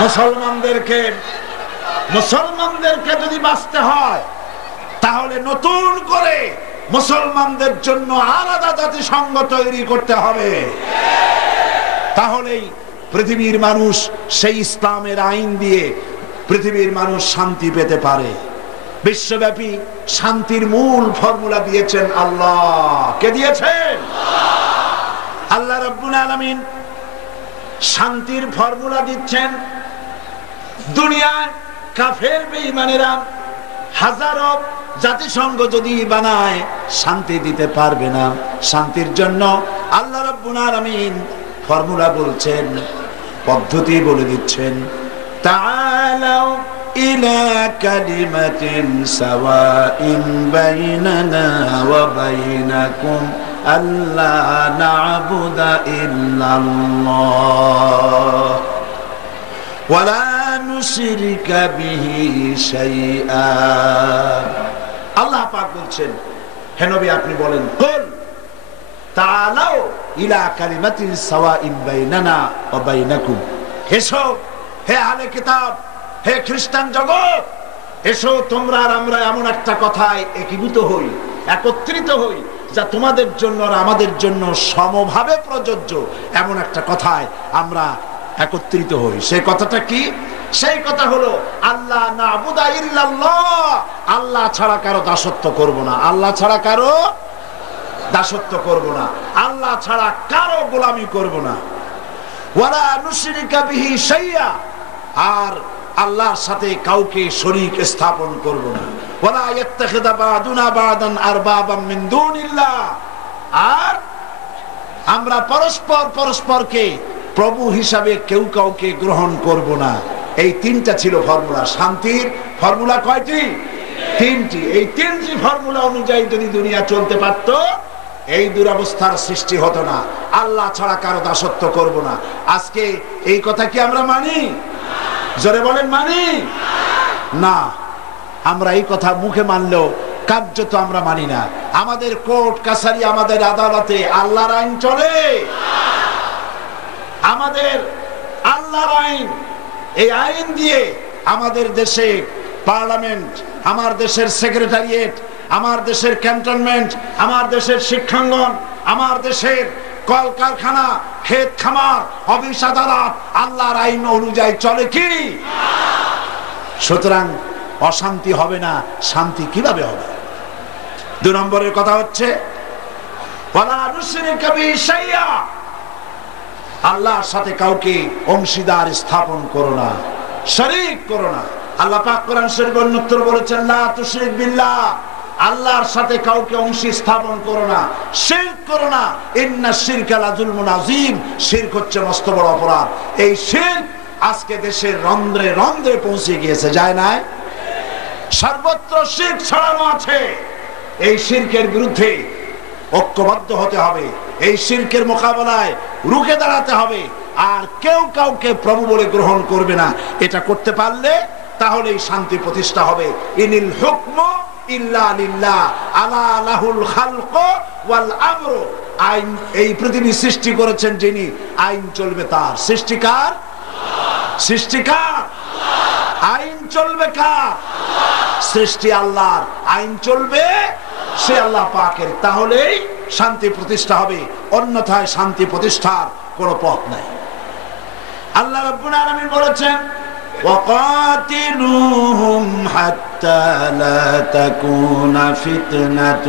মুসলমানদেরকে যদি বাঁচতে হয় তাহলে নতুন করে মুসলমানদের জন্য আলাদা জাতিসংঘ তৈরি করতে হবে। তাহলেই পৃথিবীর মানুষ সেই ইসলামের আইন দিয়ে পৃথিবীর মানুষ শান্তি পেতে পারে। বিশ্বব্যাপী শান্তির মূল ফর্মুলা দিয়েছেন আল্লাহ। কে দিয়েছেন? আল্লাহ রাব্বুল আলামিন শান্তির ফর্মুলা দিচ্ছেন। দুনিয়ায় কাফের বেঈমানেরা হাজারো জাতিসংঘ যদি বানায় শান্তি দিতে পারবে না। শান্তির জন্য আল্লাহ রাব্বুল আলামিন ফর্মুলা বলছেন, পদ্ধতি বলে দিচ্ছেন। তাআলাউ ইলা কালিমাতিন সাওয়াইন বাইনানা ওয়া বাইনাকুম আল্লা না'বুদা ইল্লাল্লাহ ওয়া লা নুশরিকা বিহি শাইআ। আল্লাহ পাক বলছেন, হে নবী আপনি বলেন, কুল তাআলাউ ইলা কালিমাতিন সাওয়াইন বাইনানা ওয়া বাইনাকুম। এসো হে আহলে কিতাব, হে খ্রিস্টান জগৎ, এসো তোমরা আর আমরা এমন একটা কথায় একীভূত হই, একত্রিত হই, যা তোমাদের জন্য আর আমাদের জন্য সমভাবে প্রযোজ্য। এমন একটা কথায় আমরা একত্রিত হই। সেই কথাটা কি? সেই কথা হলো আল্লাহ না'বুদা ইল্লাল্লাহ, আল্লাহ ছাড়া কারো দাসত্ব করব না। আল্লাহ ছাড়া কারো দাসত্ব করব না। আল্লাহ ছাড়া কারো গোলামি করব না। ওয়ালা নুশরিকা বিহি শাইআ, আর আল্লাহর সাথে কাউকে শরীক স্থাপন করব না। ওয়ালা ইয়াত্তাখিযা বা'দুনা বা'দান আরবাবাম মিন দুনিল্লাহ, আর আমরা পরস্পর পরস্পরকে প্রভু হিসাবে কেউ কাউকে গ্রহণ করব না। এই তিনটা ছিল ফর্মুলা। শান্তির ফর্মুলা কয়টি? তিনটি। এই তিনটি ফর্মুলা অনুযায়ী যদি দুনিয়া চলতে পারত, এই দুরবস্থার সৃষ্টি হতো না। আল্লাহ ছাড়া কারো দাসত্ব করব না। আজকে এই কথা কি আমরা মানি? জোরে বলেন, মানি না। আমরা এই কথা মুখে মানলেও কার্যত আমরা মানি না। আমাদের কোর্ট কাছারি, আমাদের আদালতে আল্লাহর আইন চলে। আমাদের আল্লাহর আইন, এই আইন দিয়ে আমাদের দেশে পার্লামেন্ট, আমার দেশের সেক্রেটারিয়েট, আমার দেশের ক্যান্টনমেন্ট, আমার দেশের শিক্ষাঙ্গন, আমার দেশের কলকারখানা, ক্ষেত খামার, অফিস আদালত আল্লাহর আইন অনুযায়ী চলে কি? সুতরাং অশান্তি হবে না, শান্তি কিভাবে হবে? 2 নম্বরের কথা হচ্ছে ওয়ালা নুশরিকা বিহি শাইআ, আল্লাহর সাথে কাউকে অংশীদার স্থাপন করো না, শরীক করো না। আল্লাহ পাক কোরআন শরীফে অন্যত্র বলেছেন, লা তুশরিক বিল্লাহ, আল্লাহর সাথে কাউকে অংশী স্থাপন করো না, শিরক করো না। ইন্নাশ শিরকা লাযুলমুন আযীম, শিরক হচ্ছে মস্ত বড় অপরাধ। এই শিরক আজকে দেশের রন্ধ্রে রন্ধ্রে পৌঁছে গিয়েছে, যায় না? সর্বত্র শিরক ছড়ানো আছে। এই শিরকের বিরুদ্ধে ঐক্যবদ্ধ হতে হবে। এই শিরকের মোকাবেলায় রুখে দাঁড়াতে হবে। আর কেউ কাউকে প্রভু বলে গ্রহণ করবে না। এটা করতে পারলে তাহলেই শান্তি প্রতিষ্ঠা হবে। ইনিল হুকমু ইল্লা লিল্লাহ আলা লাহুল খালকু ওয়াল আমরু, আইন এই পৃথিবী সৃষ্টি করেছেন যিনি, আইন চলবে তার। সৃষ্টিকার, সৃষ্টিকার, আইন চলবে কার? সৃষ্টি আল্লাহর, আইন চলবে সে আল্লাহ পাকের। তাহলেই শান্তি প্রতিষ্ঠা হবে, অন্যথায় শান্তি প্রতিষ্ঠার কোনো পথ নাই। আল্লাহ রাব্বুল আলামিন বলেছেন, وقاتلوهم حتى لا تكون فتنة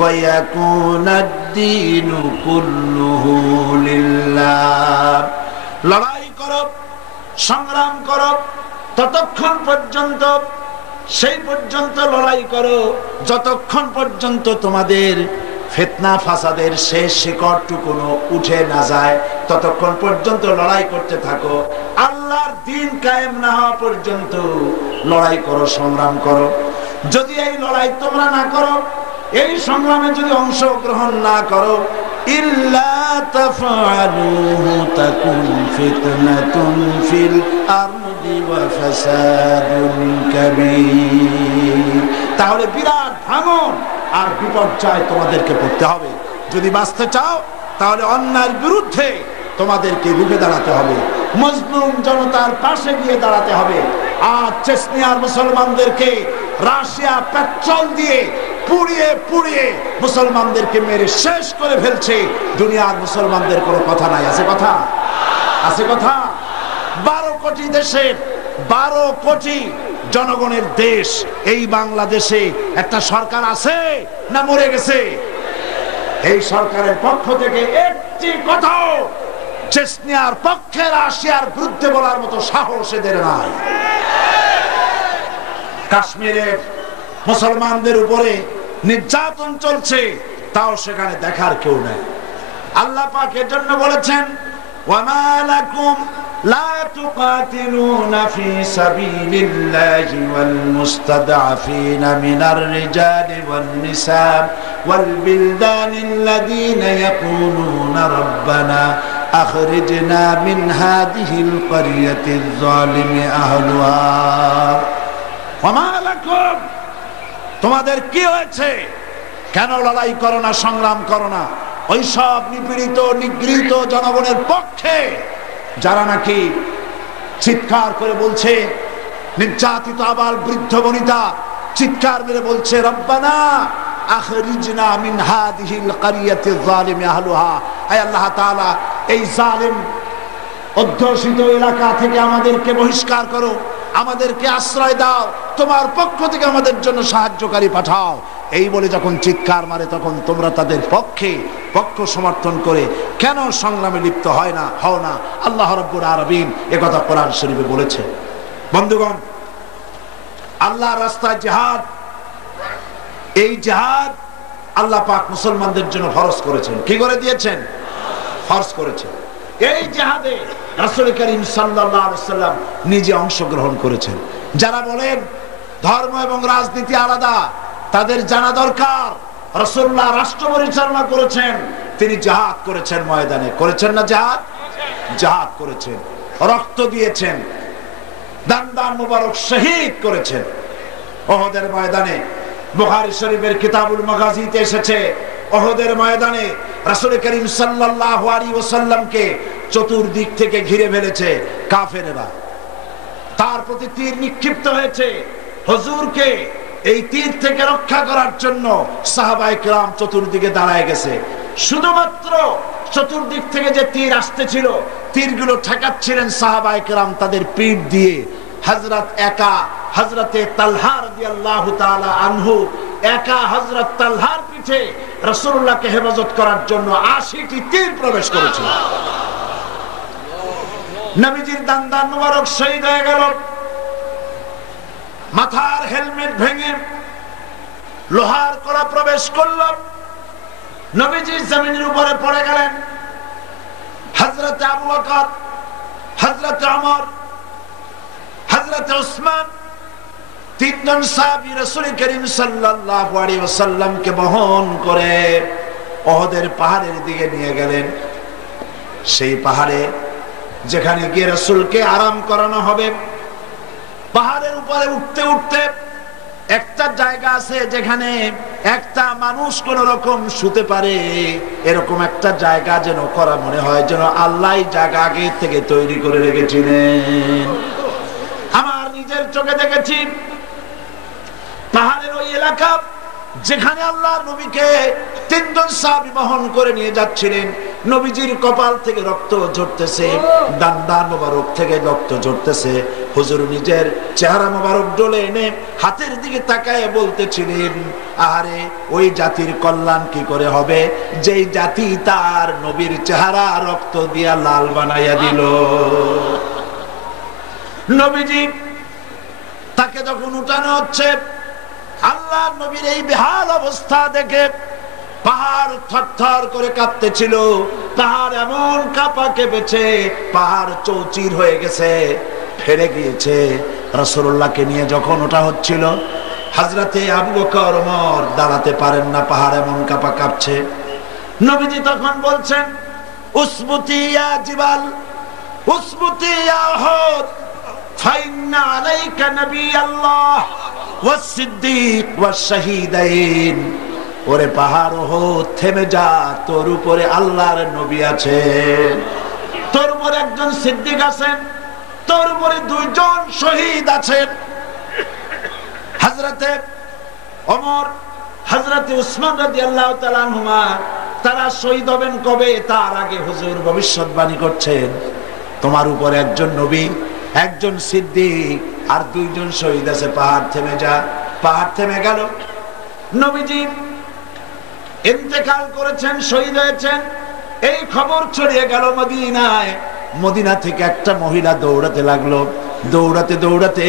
ويكون الدين كله لله। লড়াই করো, সংগ্রাম করো ততক্ষণ পর্যন্ত, সেই পর্যন্ত লড়াই করো যতক্ষণ পর্যন্ত তোমাদের ফিতনা ফাসাদের শেষ শিকড়টুকুনো উঠে না যায়, ততক্ষণ পর্যন্ত লড়াই করতে থাকো। আল্লাহর দ্বীন কায়েম না হওয়া পর্যন্ত লড়াই করো, সংগ্রাম করো। যদি এই লড়াই তোমরা না করো, এই সংগ্রামে যদি অংশগ্রহণ না করো, ইল্লা তাফআলুহু তাকুন ফিতনাতুন ফিল আরদি ওয়া ফাসাদুন কাবীর, তাহলে বিরাট ভাঙন আর বিপর্যয় তোমাদেরকে পড়তে হবে। যদি বাঁচতে চাও তাহলে অন্যায়ের বিরুদ্ধে তোমাদেরকে রুখে দাঁড়াতে হবে, মজলুম জনতার পাশে গিয়ে দাঁড়াতে হবে। আর চেচনিয়ার মুসলমানদেরকে রাশিয়া পেট্রোল দিয়ে পুড়িয়ে পুড়িয়ে মুসলমানদেরকে মেরে শেষ করে ফেলছে। দুনিয়ার মুসলমানদের কোনো কথা নাই, আছে কথা? আছে কথা? 12 কোটি দেশের 12 কোটি জনগণের দেশ এই বাংলাদেশে একটা সরকার আছে না মরে গেছে? এই সরকারের পক্ষ থেকে একটি কথাও চেচনিয়ার পক্ষে রাশিয়ার বিরুদ্ধে বলার মতো সাহস এদের নাই। কাশ্মীরের মুসলমানদের উপরে নির্যাতন চলছে, তাও সেখানে দেখার কেউ নেই। আল্লাহ পাক এর জন্য বলেছেন, ওয়ামা লাকুম লা তুকাতিলুনা ফি সাবিলিল্লাহি ওয়াল মুস্তাদআফিনা মিনার রিজালি ওয়ান নিসা ওয়াল বিলদানিল্লাযীনা ইয়াকুলুনা রাব্বানা আখরিজনা মিন হাযিহিল ক্বরিয়াতিয যালিমি আহলুহা। ওয়ামা লাকুম, তোমাদের কি হয়েছে? কেন লড়াই করো না, সংগ্রাম করো না ওই সব নিপীড়িত নিগৃহীত জনগণের পক্ষে যারা নাকি চিৎকার করে বলছে, নির্যাতিত আবাল বৃদ্ধ বনিতা চিৎকার মেরে বলছে, রব্বানা আখরিজনা মিন হাযিহিল ক্বরিয়াতিয যালিমি আহলুহা, আয় আল্লাহ তাআলা এই জালিম অধ্যুষিত এলাকা থেকে আমাদেরকে বহিষ্কার করো, আমাদেরকে আশ্রয় দাও, তোমার পক্ষ থেকে আমাদের জন্য সাহায্যকারী পাঠাও। এই বলে যখন চিৎকার মারে তখন তোমরা তাদের পক্ষ সমর্থন করে কেন সংগ্রামে লিপ্ত হও না? আল্লাহ রাব্বুল আলামিন একথা কোরআন শরীফে বলেছে। বন্ধুগণ, আল্লাহর রাস্তায় জিহাদ, এই জিহাদ আল্লাহ পাক মুসলমানদের জন্য ফরজ করেছেন। কি করে দিয়েছেন? ফরজ করেছেন। এই জিহাদে রাসূল করিম সাল্লাল্লাহু আলাইহি ওয়াসাল্লাম নিজে অংশগ্রহণ করেছেন। যারা বলেন ধর্ম এবং রাজনীতি আলাদা, তাদের জানা দরকার রাসূলুল্লাহ রাষ্ট্র পরিচালনা করেছেন, তিনি জিহাদ করেছেন ময়দানে। করেছেন না জিহাদ? জিহাদ করেছেন, রক্ত দিয়েছেন, দান মুবারক শহীদ করেছেন উহুদের ময়দানে। বুখারী শরীফের কিতাবুল মাগাজিতে এসেছে, উহুদের ময়দানে রাসূল করিম সাল্লাল্লাহু আলাইহি ওয়াসাল্লামকে চতুর্দিক থেকে ঘিরে ফেলেছে কাফেরেরা। তার প্রতি তীর নিক্ষিপ্ত হয়েছে। হুজুরকে এই তীর থেকে রক্ষা করার জন্য সাহাবায়ে কেরাম চতুর্দিকে দাঁড়ায় গেছে। শুধুমাত্র চতুর্দিক থেকে যে তীর আসতেছিল, তীরগুলো ঠেকাচ্ছিলেন সাহাবায়ে কেরাম তাদের পিঠ দিয়ে। হযরতে তালহা রাদিয়াল্লাহু তাআলা আনহু একা হযরত তালহার পিঠে রাসূলুল্লাহকে হেফাজত করার জন্য 80টি তীর প্রবেশ করেছিল। নবীজির দান মুবারক শহীদ হয়ে গেল। মাথার হেলমেট ভেঙে লোহার কড়া প্রবেশ করল। নবীজি জমিনের উপরে পড়ে গেলেন। হযরত আবু বকর, হযরত ওমর, হযরত উসমান, তিনজন সাহাবী রাসূল করিম সাল্লাল্লাহু আলাইহি ওয়াসাল্লামকে বহন করে উহুদের পাহাড়ের দিকে নিয়ে গেলেন। সেই পাহাড়ে যেখানে গিয়ে রাসূলকে আরাম করানো হবে, পাহাড়ের উপরে উঠতে উঠতে একটা জায়গা আছে যেখানে একটা মানুষ কোন রকম শুতে পারে, এরকম একটা জায়গা যেন করা মনে হয় যেন আল্লাহ জায়গা আগে থেকে তৈরি করে রেখেছিলেন। আমার নিজের চোখে দেখেছি পাহাড়ের ওই এলাকা যেখানে আল্লাহর নবীকে তিনজন সাহাবী বহন করে নিয়ে যাচ্ছিলেন। নবীজির কপাল থেকে রক্ত ঝরতেছে, দান মোবারক থেকে রক্ত ঝরতেছে। হুজুর নিজের চেহারা মোবারক ডলে এনে হাতের দিকে তাকায় বলতেছিলেন, আহারে ওই জাতির কল্যাণ কি করে হবে যেই জাতি তার নবীর চেহারা রক্ত দিয়া লাল বানাইয়া দিল। নবীজি তাকে যখন উঠানো হচ্ছে, আল্লাহ নবীর এই বেহাল অবস্থা দেখে পাহাড় থরথর করে কাঁপতেছিল। পাহাড় এমন কাঁপা কেঁপেছে, পাহাড় চৌচির হয়ে গেছে, ফেরে গিয়েছে। রাসূলুল্লাহকে নিয়ে যখন ওটা হচ্ছিল, হযরতে আবু বকর ওমর দাঁড়াতে পারেন না, পাহাড় এমন কাঁপা কাঁপছে। নবীজি তখন বলছেন, উসবুতি ইয়া জিবাল, উসবুতি ইয়া উহুদ, ফাইন্না আলাইকা নবিয়াল্লাহ ওয়াস-সিদ্দীক ওয়াস-শাহীদাইন। ওরে পাহাড় ওহুদ থেমে যা, তোর উপরে আল্লাহর নবী আছেন। তোর উপরে একজন সিদ্দিক আছেন, তোর উপরে দুইজন শহীদ আছেন, হযরতে ওমর, হযরতে উসমান রাদিয়াল্লাহু তাআলা আনহুমা। তারা শহীদ হবেন কবে? তার আগে হুজুর ভবিষ্যৎবাণী করছেন, তোমার উপরে একজন নবী, একজন সিদ্দিক আর দুইজন শহীদ আছে, পাহাড় থেমে যা। পাহাড় থেমে গেল। নবীজি ইন্তেকাল করেছেন, শহীদ হয়েছেন, এই খবর ছড়িয়ে গেল মদিনায়। মদিনা থেকে একটা মহিলা দৌড়াতে লাগলো। দৌড়াতে দৌড়াতে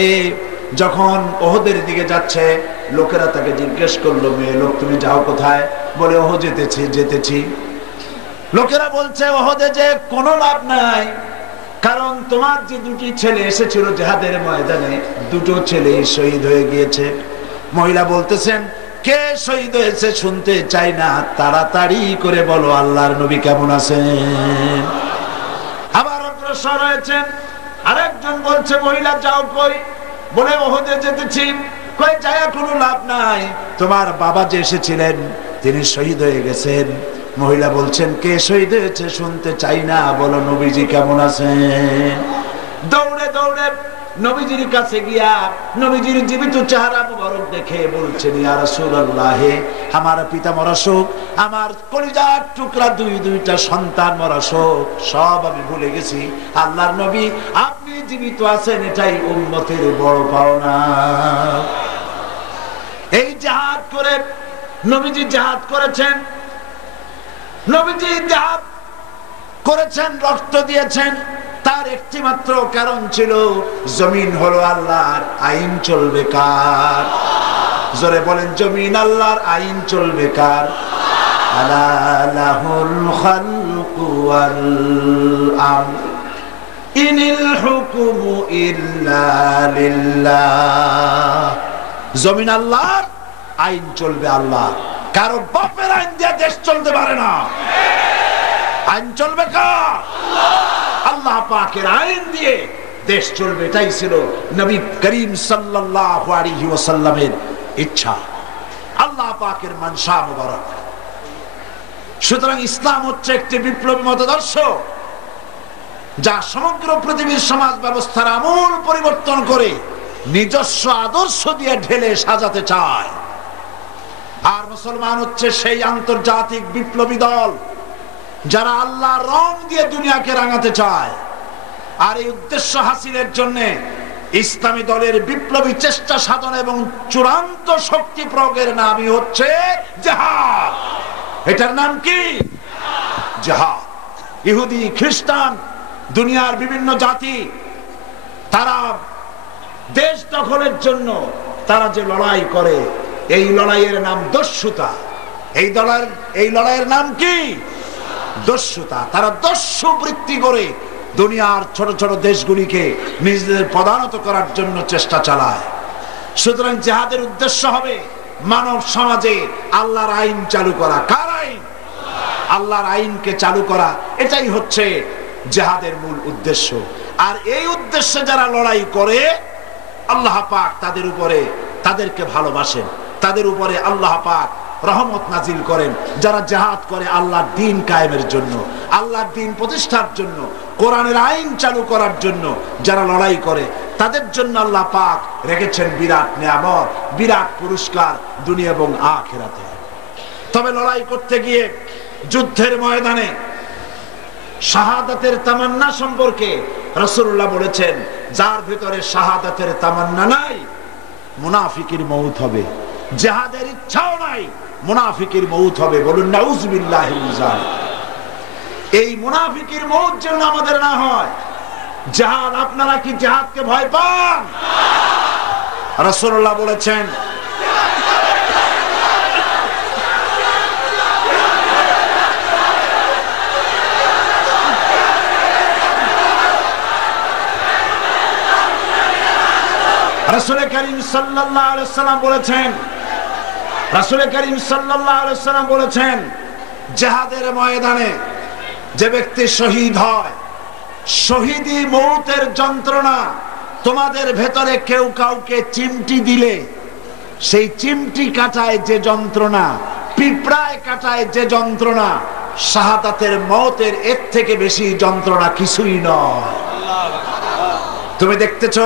যখন ওহদের দিকে যাচ্ছে, লোকেরা তাকে জিজ্ঞেস করলো, মেয়ে লোক তুমি যাও কোথায়? বলে ওহদ যেতেছি। লোকেরা বলছে ওহদে যে কোনো লাভ নাই, কারণ তোমার যে দুটি ছেলে এসেছিল জিহাদের ময়দানে, দুটো ছেলে শহীদ হয়ে গিয়েছে। মহিলা বলতেছেন, কে শহীদ হয়েছে শুনতে চাই না, তাড়াতাড়ি করে বলো আল্লাহর নবী কেমন আছেন। আবার অগ্রসর হয়েছেন। আরেকজন বলছে, মহিলা যাও কই? বলে ওহদে যেতেছি। কই যায় কোনো লাভ নাই, তোমার বাবা যে এসেছিলেন তিনি শহীদ হয়ে গেছেন। মহিলা বলছেন, কে শহীদ হয়েছে শুনতে চাই না, বলো নবীজি কেমন আছেন। দৌড়ে দৌড়ে নবীজির কাছে গিয়া নবীজির জীবিত চেহারা মুবারক দেখে বলছেন, ইয়া রাসূলুল্লাহ, আমার পিতা মরা শোক, আমার কলিজার টুকরা দুইটা সন্তান মরা শোক সব আমি ভুলে গেছি। আল্লাহর নবী আপনি জীবিত আছেন, এটাই উম্মতের বড় পাওনা। এই জিহাদ করে নবীজি জিহাদ করেছেন, নবীজি জিহাদ করেছেন, রক্ত দিয়েছেন। তার একটি মাত্র কারণ ছিল, জমিন হলো আল্লাহর, আইন চলবে কার? জোরে বলেন, জমিন আল্লাহর, আইন চলবে কার? আলা লাহুল খালকু ওয়াল আমর ইনিল হুকুমু ইল্লা লিল্লাহ। জমিন আল্লাহর, আইন চলবে আল্লাহ। কারো বাপের আইন দিয়ে দেশ চলতে পারে না। আইন চলবে কার? আল্লাহ পাকের আইন দিয়ে দেশ চলবে। এটাই ছিল নবী করিম সাল্লাল্লাহু আলাইহি ওয়াসাল্লামের ইচ্ছা, আল্লাহ পাকের মানসা মুবারক। সুতরাং ইসলাম হচ্ছে একটি বিপ্লবী মতাদর্শ, যা সমগ্র পৃথিবীর সমাজ ব্যবস্থার আমূল পরিবর্তন করে নিজস্ব আদর্শ দিয়ে ঢেলে সাজাতে চায়। আর মুসলমান হচ্ছে সেই আন্তর্জাতিক বিপ্লবী দল যারা আল্লাহর রং দিয়ে দুনিয়াকে রাঙাতে চায়। আর এই উদ্দেশ্য হাসিলের জন্য ইসলামী দলের বিপ্লবী চেষ্টা সাধন এবং চূড়ান্ত শক্তি প্রয়োগের নামই হচ্ছে জিহাদ। এটার নাম কি? জিহাদ। ইহুদি, খ্রিস্টান, দুনিয়ার বিভিন্ন জাতি, তারা দেশ দখলের জন্য তারা যে লড়াই করে, এই লড়াইয়ের নাম দস্যুতা। এই লড়াইয়ের নাম কি? দস্যুতা। তারা দস্যু বৃত্তি করে দুনিয়ার ছোট ছোট দেশগুলিকে নিজেদের প্রধানত করার জন্য চেষ্টা চালায়। সুতরাং জিহাদের উদ্দেশ্য হবে মানব সমাজে আল্লাহর আইন চালু করা। কার আইন? আল্লাহর আইনকে চালু করা। এটাই হচ্ছে জিহাদের মূল উদ্দেশ্য। আর এই উদ্দেশ্যে যারা লড়াই করে, আল্লাহ পাক তাদের উপরে, তাদেরকে ভালোবাসেন, তাদের উপরে আল্লাহ পাক রহমত নাজিল করেন। যারা জিহাদ করে আল্লাহর দ্বীন কায়েমের জন্য, আল্লাহর দ্বীন প্রতিষ্ঠার জন্য, কোরআনের আইন চালু করার জন্য যারা লড়াই করে, তাদের জন্য আল্লাহ পাক রেখেছেন বিরাট নিয়ামত, বিরাট পুরস্কার দুনিয়া এবং আখিরাতে। তবে লড়াই করতে গিয়ে যুদ্ধের ময়দানে শাহাদাতের তামান্না সম্পর্কে রাসূলুল্লাহ বলেছেন, যার ভিতরে শাহাদাতের তামান্না নাই, মুনাফিকের মউত হবে। জিহাদের ইচ্ছাও নাই, মুনাফিকের মউত হবে। বলুন নাউযুবিল্লাহি মিন যালিক। এই মুনাফিকের মউত যেন আমাদের না হয়। জিহাদ, আপনারা কি জিহাদকে ভয় পান? রাসূলুল্লাহ বলেছেন, রাসূল করিম সাল্লাল্লাহু আলাইহি ওয়াসাল্লাম বলেছেন, রাসূল করিম সাল্লাল্লাহু আলাইহি ওয়াসাল্লাম বলেছেন, জিহাদের ময়দানে যে ব্যক্তি শহীদ হয়, শহীদি মউতের যন্ত্রণা তোমাদের ভেতরে কেউ কাউকে চিমটি দিলে সেই চিমটি কাটায় যে যন্ত্রণা, পিঁপড়ায় কাটায় যে যন্ত্রণা, শাহাদাতের মওতের এর থেকে বেশি যন্ত্রণা কিছুই নয়। তুমি দেখতেছো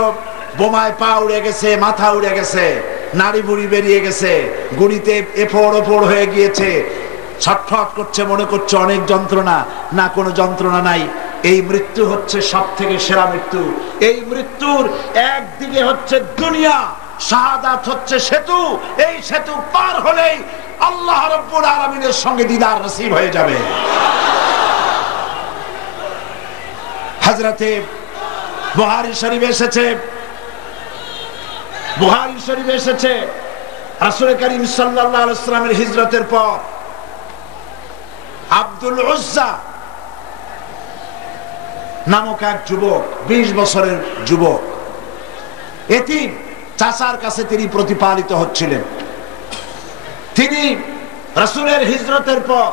বোমায় পা উড়ে গেছে, মাথা উড়ে গেছে, নাড়ি বুড়ি বেরিয়ে গেছে, গুড়িতে এফোড় ওফোড় হয়ে গিয়েছে, ছটফট করছে, মনে করছে অনেক যন্ত্রণা। না, কোনো যন্ত্রণা নাই। এই মৃত্যু হচ্ছে সব থেকে সেরা মৃত্যু। এই মৃত্যুর একদিকে হচ্ছে দুনিয়া, শাহাদাত হচ্ছে সেতু। এই সেতু পার হলেই আল্লাহ রাব্বুল আলামিনের সঙ্গে দিদার নসিব হয়ে যাবে। হযরতে বুখারী শরীফে এসেছে, বুখারী শরীফে এসেছে রাসূল করিম সাল্লাল্লাহু আলাইহি ওয়াসাল্লামের হিজরতের পর আব্দুল উজ্জা নামক এক যুবক, 20 বছরের যুবক, এতিম, চাচার কাছে তিনি প্রতিপালিত হচ্ছিলেন। তিনি রাসূলের হিজরতের পর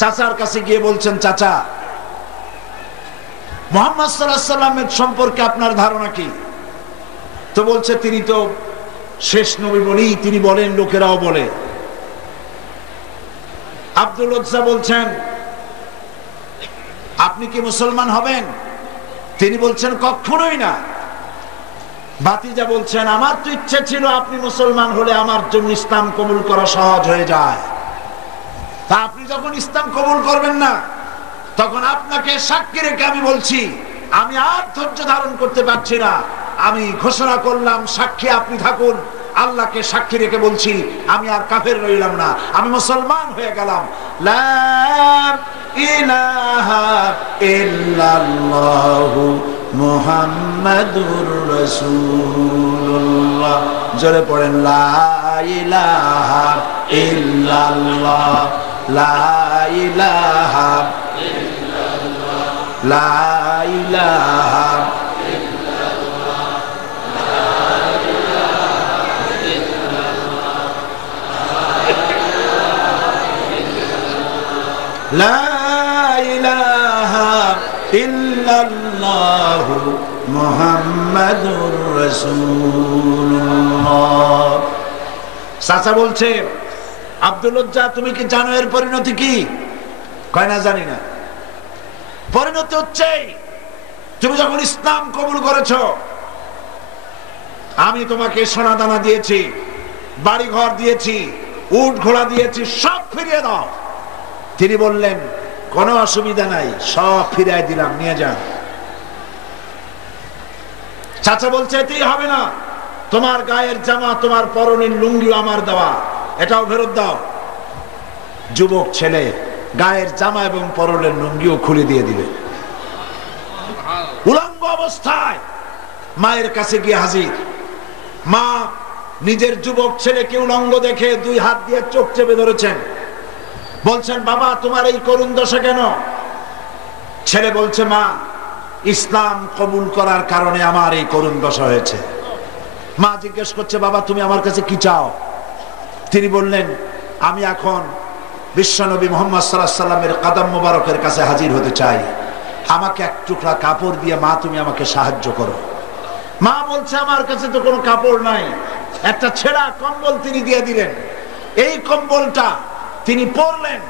চাচার কাছে গিয়ে বলছেন, চাচা, মুহাম্মদ সাল্লাল্লাহু আলাইহি ওয়াসাল্লামের সম্পর্কে আপনার ধারণা কি? তো বলছে, তিনি তো শেষ নবী বলি, তিনি বলেন, লোকেরাও বলে। আব্দুল উজ্জা বলছেন, আপনি কি মুসলমান হবেন? তিনি বলছেন, কখনোই না। ভাতিজা বলছেন, আমার তো ইচ্ছে ছিল আপনি মুসলমান হলে আমার জন্য ইসলাম কবুল করা সহজ হয়ে যায়। তা আপনি যখন ইসলাম কবুল করবেন না, তখন আপনাকে সাক্ষী রেখে আমি বলছি, আমি আর ধৈর্য ধারণ করতে পারছি না। আমি ঘোষণা করলাম, সাক্ষী আপনি থাকুন। আল্লাহকে সাক্ষী রেখে বলছি, আমি আর কাফের রইলাম না, আমি মুসলমান হয়ে গেলাম। লা ইলাহা ইল্লাল্লাহু মুহাম্মাদুর রাসূলুল্লাহ। জোরে পড়েন, লা ইলাহা ইল্লাল্লাহ, লা ইলাহা ইল্লাল্লাহ, লা ইলাহা লা ইলাহা ইল্লাল্লাহু মুহাম্মাদুর রাসূলুল্লাহ। চাচা বলছে, আব্দুল উজ্জা, তুমি কি জানো এর পরিণতি কি? কয় না, জানি না। পরিণতি হচ্ছে, তুমি যখন ইসলাম কবুল করেছো, আমি তোমাকে সোনা দানা দিয়েছি, বাড়ি ঘর দিয়েছি, উট ঘোড়া দিয়েছি, সব ফিরিয়ে দাও। তিনি বললেন, কোনো অসুবিধা নাই, সব ফিরিয়ে দিলাম, নিয়ে যান। চাচা বলছে, এতেই হবে না, তোমার গায়ের জামা, তোমার পরনের লুঙ্গি আমার দেওয়া, এটাও ফেরত দাও। যুবক ছেলে গায়ের জামা এবং পরনের লুঙ্গিও খুলে দিয়ে দিলেন। উলঙ্গ অবস্থায় মায়ের কাছে গিয়ে হাজির। মা নিজের যুবক ছেলেকে উলঙ্গ দেখে 2 হাত দিয়ে চোখ চেপে ধরেছেন। বলছেন, বাবা, তোমার এই করুণ দশা কেন? ছেলে বলছে, মা, ইসলাম কবুল করার কারণে আমার এই করুণ দশা হয়েছে। মা জিজ্ঞেস করছে, বাবা, তুমি আমার কাছে কি চাও? তিনি বললেন, আমি এখন বিশ্বনবী মুহাম্মদ সাল্লাল্লাহু আলাইহি ওয়াসাল্লামের কদম মোবারকের কাছে হাজির হতে চাই। আমাকে এক টুকরা কাপড় দিয়ে, মা, তুমি আমাকে সাহায্য করো। মা বলছে, আমার কাছে তো কোনো কাপড় নাই। একটা ছেঁড়া কম্বল তিনি দিয়ে দিলেন। এই কম্বলটা তিনি পরলেন,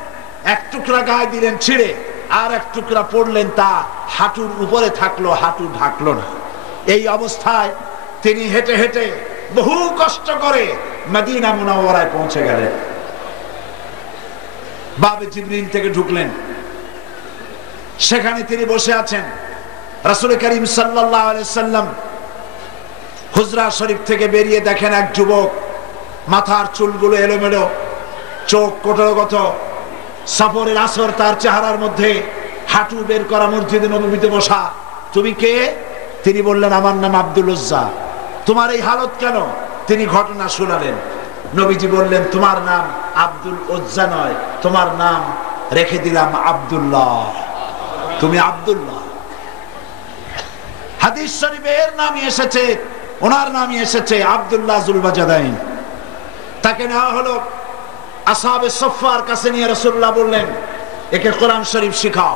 এক টুকরা গায়ে দিলেন ছিঁড়ে, আর এক টুকরা পরলেন, তা হাঁটুর উপরে থাকলো, হাঁটু ঢাকলো না। এই অবস্থায় তিনি হেঁটে হেঁটে বহু কষ্ট করে মদিনা মুনাওয়ারায় পৌঁছে গেলেন। বাবে জিবরিল থেকে ঢুকলেন, সেখানে তিনি বসে আছেন। রাসূল করিম সাল্লাল্লাহু আলাইহি ওয়াসাল্লাম হুজরা শরীফ থেকে বেরিয়ে দেখেন এক যুবক, মাথার চুলগুলো এলোমেলো, চোখ কোটরগত, সফরের আসর তার চেহারার মধ্যে, হাঁটু বের করা, মসজিদে নববীতে বসা। তুমি কে? তিনি বললেন, আমার নাম আব্দুল উজ্জা। তোমার এই হালত কেন? তিনি ঘটনা শোনালেন। নবীজি বললেন, তোমার নাম আব্দুল উজ্জা নয়, তোমার নাম রেখে দিলাম আব্দুল্লাহ। তুমি আব্দুল্লাহ। হাদিস শরীফে এর নামই এসেছে, ওনার নামই এসেছে আব্দুল্লাহ যুলবাজাদাইন। তাকে নেওয়া হলো আসহাবে সুফফার কাছে, নিয়ে রাসূলুল্লাহ বললেন, একে কোরআন শরীফ শিখাও।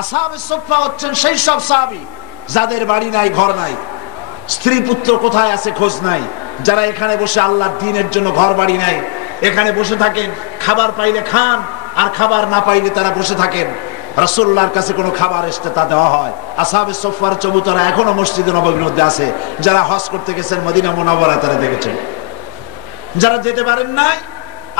আসহাবে সুফফা হচ্ছেন সেই সব সাহাবী যাদের বাড়ি নাই, ঘর নাই, স্ত্রী পুত্র কোথায় আছে খোঁজ নাই, যারা এখানে বসে আল্লাহর দ্বীনের জন্য ঘর বাড়ি নাই, এখানে বসে থাকেন, খাবার পাইলে খান আর খাবার না পাইলে তারা বসে থাকেন। রাসূলুল্লাহর কাছে কোনো খাবার আসতে তা দেওয়া হয়। আসহাবে সুফফার চবুতরা এখনো মসজিদে নববীর মধ্যে আছে। যারা হজ করতে গেছেন মদিনা মুনাওয়ারায় তারা দেখেছেন। যারা যেতে পারেন নাই,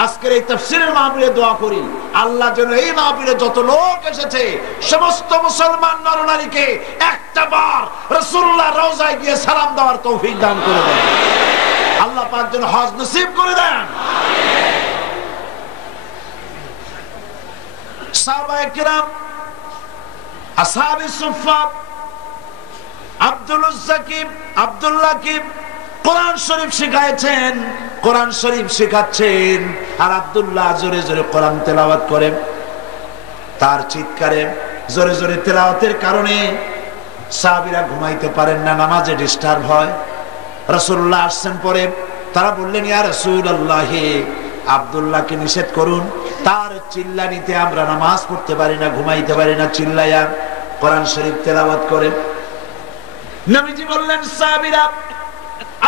আজকের এই তাফসীরের মাহফিলে দোয়া করি আল্লাহ যেন এই মাহফিলে যত লোক এসেছে সমস্ত মুসলমান নরনারীকে একটা বার রাসূলুল্লাহর রওজায় গিয়ে সালাম দেওয়ার তৌফিক দান করে দেন। আল্লাহ পাক যেন হজ নসিব করে দেন। সাহাবায়ে কিরাম, আসহাবে সুফফা, আব্দুল্লাহ কোরআন শরীফ শিখাইছেন, কোরআন শরীফ শেখাচ্ছেন, আর আব্দুল্লাহ জোরে জোরে কোরআন তেলাওয়াত করেন। তার চিৎকারে জোরে জোরে তেলাওয়াতের কারণে সাহাবীরা ঘুমাইতে পারেন না, নামাজে ডিস্টার্ব হয়। রাসূলুল্লাহ আসছেন পরে, তারা বললেন ইয়া রাসূলুল্লাহ, আব্দুল্লাহকে নিষেধ করুন, তার চিল্লানিতে আমরা নামাজ পড়তে পারি না, ঘুমাইতে পারি না, চিল্লাইয়া কোরআন শরীফ তেলাওয়াত করেন। নবীজি বললেন সাহাবীরা,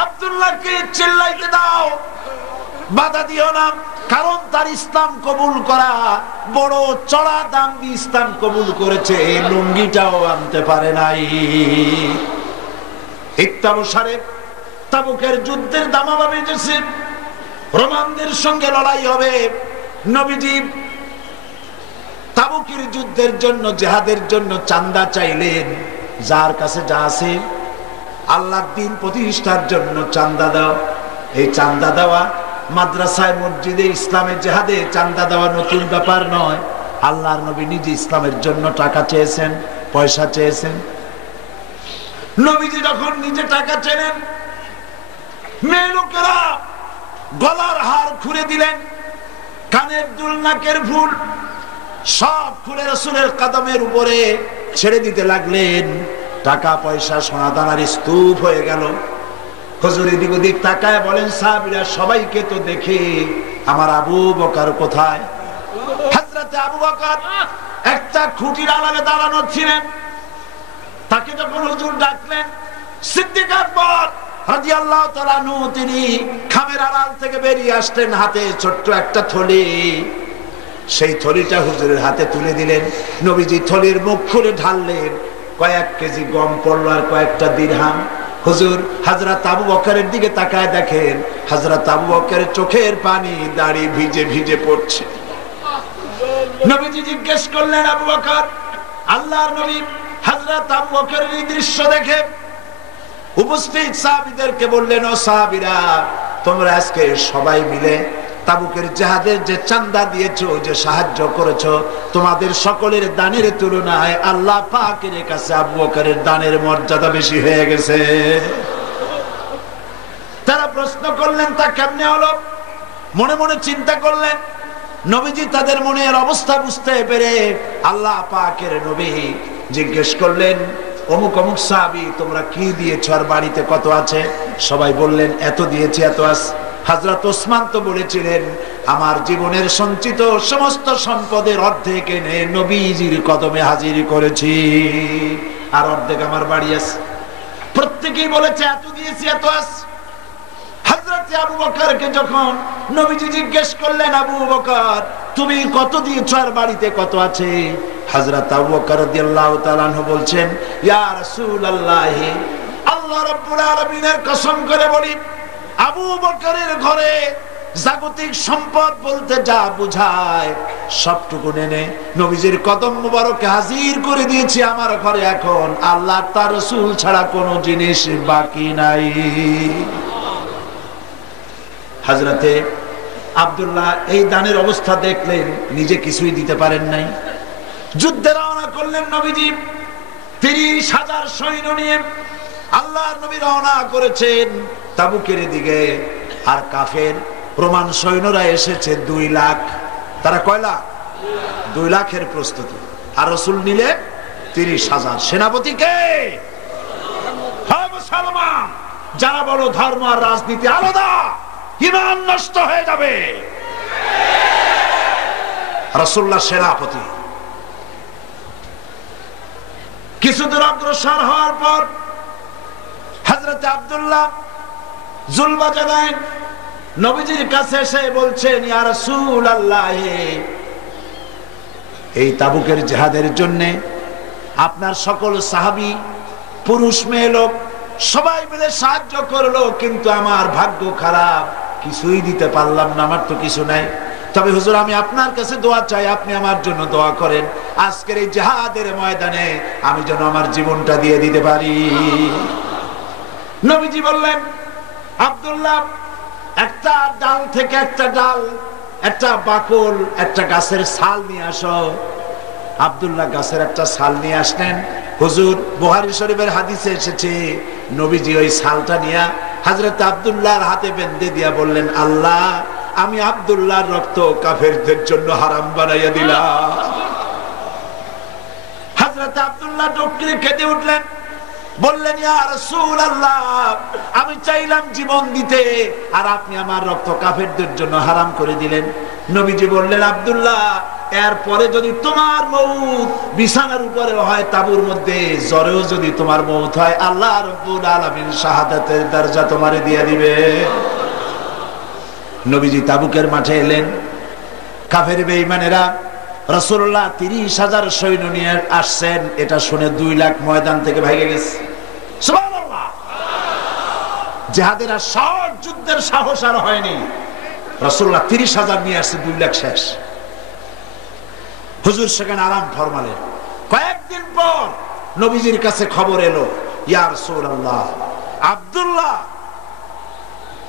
আব্দুল্লাহকে চিল্লাইতে দাও, বাধা দিও না, কারণ তার ইসলাম কবুল করা বড় চড়া দাম দিয়ে ইসলাম কবুল করেছে, লুঙ্গিটাও আনতে পারে নাই। ইত্তাবসারে তাবুকের যুদ্ধের দামামা বেজেছে, রোমানদের সঙ্গে লড়াই হবে। নবীজি তাবুকের যুদ্ধের জন্য, জিহাদের জন্য চাঁদা চাইলেন। যার কাছে যা আছে আল্লাহর দ্বীন প্রতিষ্ঠার জন্য চাঁদা দাও। এই চাঁদা দেওয়া মাদ্রাসায়, মসজিদে, ইসলামের জিহাদে চাঁদা দেওয়া নতুন ব্যাপার নয়। আল্লাহর নবী নিজে ইসলামের জন্য টাকা চেয়েছেন, পয়সা চেয়েছেন। নবীজি যখন নিজে টাকা চেলেন, মেয়ে লোকেরা গলার হার খুলে দিলেন, কানের দুল, নাকের ফুল সব খুলে রাসূলের কদমের উপরে ছেড়ে দিতে লাগলেন। টাকা পয়সা সোনাদানার স্তূপ হয়ে গেল। হুজুর এদিক ওদিক তাকায় বলেন, সাহাবীরা সবাইকে তো দেখে আমার আবু বকর কোথায়? হযরতে আবু বকর একটা খুঁটির আড়ালে দাঁড়ানো ছিলেন। তাকে যখন হুজুর ডাকলেন, সিদ্দিক আকবর রাদিয়াল্লাহু তাআলা আনহু তিনি খামের আড়াল থেকে বেরিয়ে আসলেন, হাতে ছোট্ট একটা থলি। সেই থলিটা হুজুরের হাতে তুলে দিলেন। নবীজি থলির মুখ খুলে ঢাললেন, কয়েক কেজি গম পড়লো আর কয়েকটা দিরহাম। হুজুর হযরত আবু বকরের দিকে তাকায় দেখেন, হযরত আবু বকরের চোখের পানি দাড়ি ভিজে ভিজে পড়ছে। নবীজি জিজ্ঞেস করলেন, আবু বকর, আল্লাহর নবী হযরত আবু বকরের এই দৃশ্য দেখে উপস্থিত সাহাবীদেরকে বললেন, ও সাহাবীরা, তোমরা আজকে সবাই মিলে তাবুকের জিহাদের যে চাঁদা দিয়েছো, যে সাহায্য করেছো, তোমাদের সকলের দানের তুলনায় আল্লাহ পাকের কাছে আবু বকরের দানের মর্যাদা বেশি হয়ে গেছে। তারা প্রশ্ন করলেন, তা কেমনে হলো? মনে মনে চিন্তা করলেন। নবীজি তাদের মনের অবস্থা বুঝতে পেরে আল্লাহ পাকের নবী জিজ্ঞেস করলেন, অমুক অমুক সাহাবী, তোমরা কি দিয়েছো আর বাড়িতে কত আছে? সবাই বললেন, এত দিয়েছি, এত আছে। হযরত ওসমান তো বলেছিলেন, আমার জীবনের সঞ্চিত সমস্ত সম্পদের অর্ধেক এনে নবীজির কদমে হাজির করেছি, আর অর্ধেক আমার বাড়ি আছে। প্রত্যেকেই বলেছে, এত দিয়েছি, এত আছে। হযরত আবু বকরকে যখন নবীজি জিজ্ঞেস করলেন, আবু বকর, তুমি কত দিয়েছো আর বাড়িতে কত আছে? হযরত আবু বকর রাদিয়াল্লাহু তাআলা আনহু বলছেন, ইয়া রাসূলুল্লাহ, আল্লাহ রাব্বুল আলামিনের কসম করে বলি, আবু বকরের ঘরে জাগতিক সম্পদ বলতে যা বোঝায় সবটুকু এনে নবীজির কদম মুবারকে হাজির করে দিয়েছি আমার ঘরে। এখন আল্লাহ তার রাসূল ছাড়া কোনো জিনিস বাকি নাই। হযরতে আব্দুল্লাহ এই দানের অবস্থা দেখলেন, নিজে কিছুই দিতে পারেন নাই। যুদ্ধে রওনা করলেন নবীজি ৩০,০০০ সৈন্য নিয়ে। আল্লাহর নবী রওনা করেছেন তাবুকের দিকে, আর কাফের রোমান সৈন্যরা এসেছে ২ লাখ। তারা কয় লাখ? ২ লাখের প্রস্তুতি। আর রাসূল নিলে ৩০,০০০। সেনাপতি কে? মুসলমান। যারা বলো ধর্ম আর রাজনীতি আলাদা, ঈমান নষ্ট হয়ে যাবে। রাসূলুল্লাহ সেনাপতি। কিছুদূর অগ্রসর হওয়ার পর হযরত আব্দুল্লাহ জুলবাজাদাইন নবীজির কাছে এসে বলছেন, ইয়া রাসূলুল্লাহ, এই তাবুকের জিহাদের জন্য আপনার সকল সাহাবী পুরুষ মেয়ে লোক সবাই মিলে সাহায্য করলো, কিন্তু আমার ভাগ্য খারাপ, কিছুই দিতে পারলাম না, আমার তো কিছু নাই। তবে হুজুর আমি আপনার কাছে দোয়া চাই, আপনি আমার জন্য দোয়া করেন, আজকের এই জিহাদের ময়দানে আমি যেন আমার জীবনটা দিয়ে দিতে পারি। নবীজি বললেন, আব্দুল্লাহ একটা ডাল থেকে একটা ডাল, একটা বাকল, একটা গাছের ছাল নিয়ে আসো। আব্দুল্লাহ গাছের একটা ছাল নিয়ে আসলেন। হুজুর বুখারী শরীফের হাদিসে এসেছে, নবীজি ওই ছালটা নিয়ে হযরত আব্দুল্লাহর হাতে বেঁধে দিয়া বললেন, আল্লাহ আমি আব্দুল্লাহর রক্ত কাফেরদের জন্য হারাম বানাইয়া দিলাম। হযরত আব্দুল্লাহ ডুকরে কেঁদে উঠলেন, বললেন, ইয়া রাসূলুল্লাহ আমি চাইলাম জীবন দিতে, আর আপনি আমার রক্ত কাফেরদের জন্য হারাম করে দিলেন। নবীজি বললেন, আব্দুল্লাহ এরপরে যদি তোমার মউত বিছানার উপরে হয়, তাবুর মধ্যে জ্বরেও যদি তোমার মউত হয়, আল্লাহ রাব্বুল আলামিন শাহাদাতের দরজা তোমারে দিয়ে দিবে। নবীজি তাবুকের মাঠে এলেন। কাফের বেঈমানেরা রাসূলুল্লাহ ৩০,০০০ সৈন্য নিয়ে আসছেন, এটা শুনে ২ লাখ ময়দান থেকে ভাগে গেছে। সুবহানাল্লাহ। জিহাদের সাহস, যুদ্ধের সাহস আর হয়নি। রাসূলুল্লাহ ৩০,০০০ নিয়ে আসছে, ২ লাখ শেষ। হুজুর সেখানে আরাম ফরমালেন। কয়েকদিন পর নবীজির কাছে খবর এলো, ইয়া রাসূলুল্লাহ আব্দুল্লাহ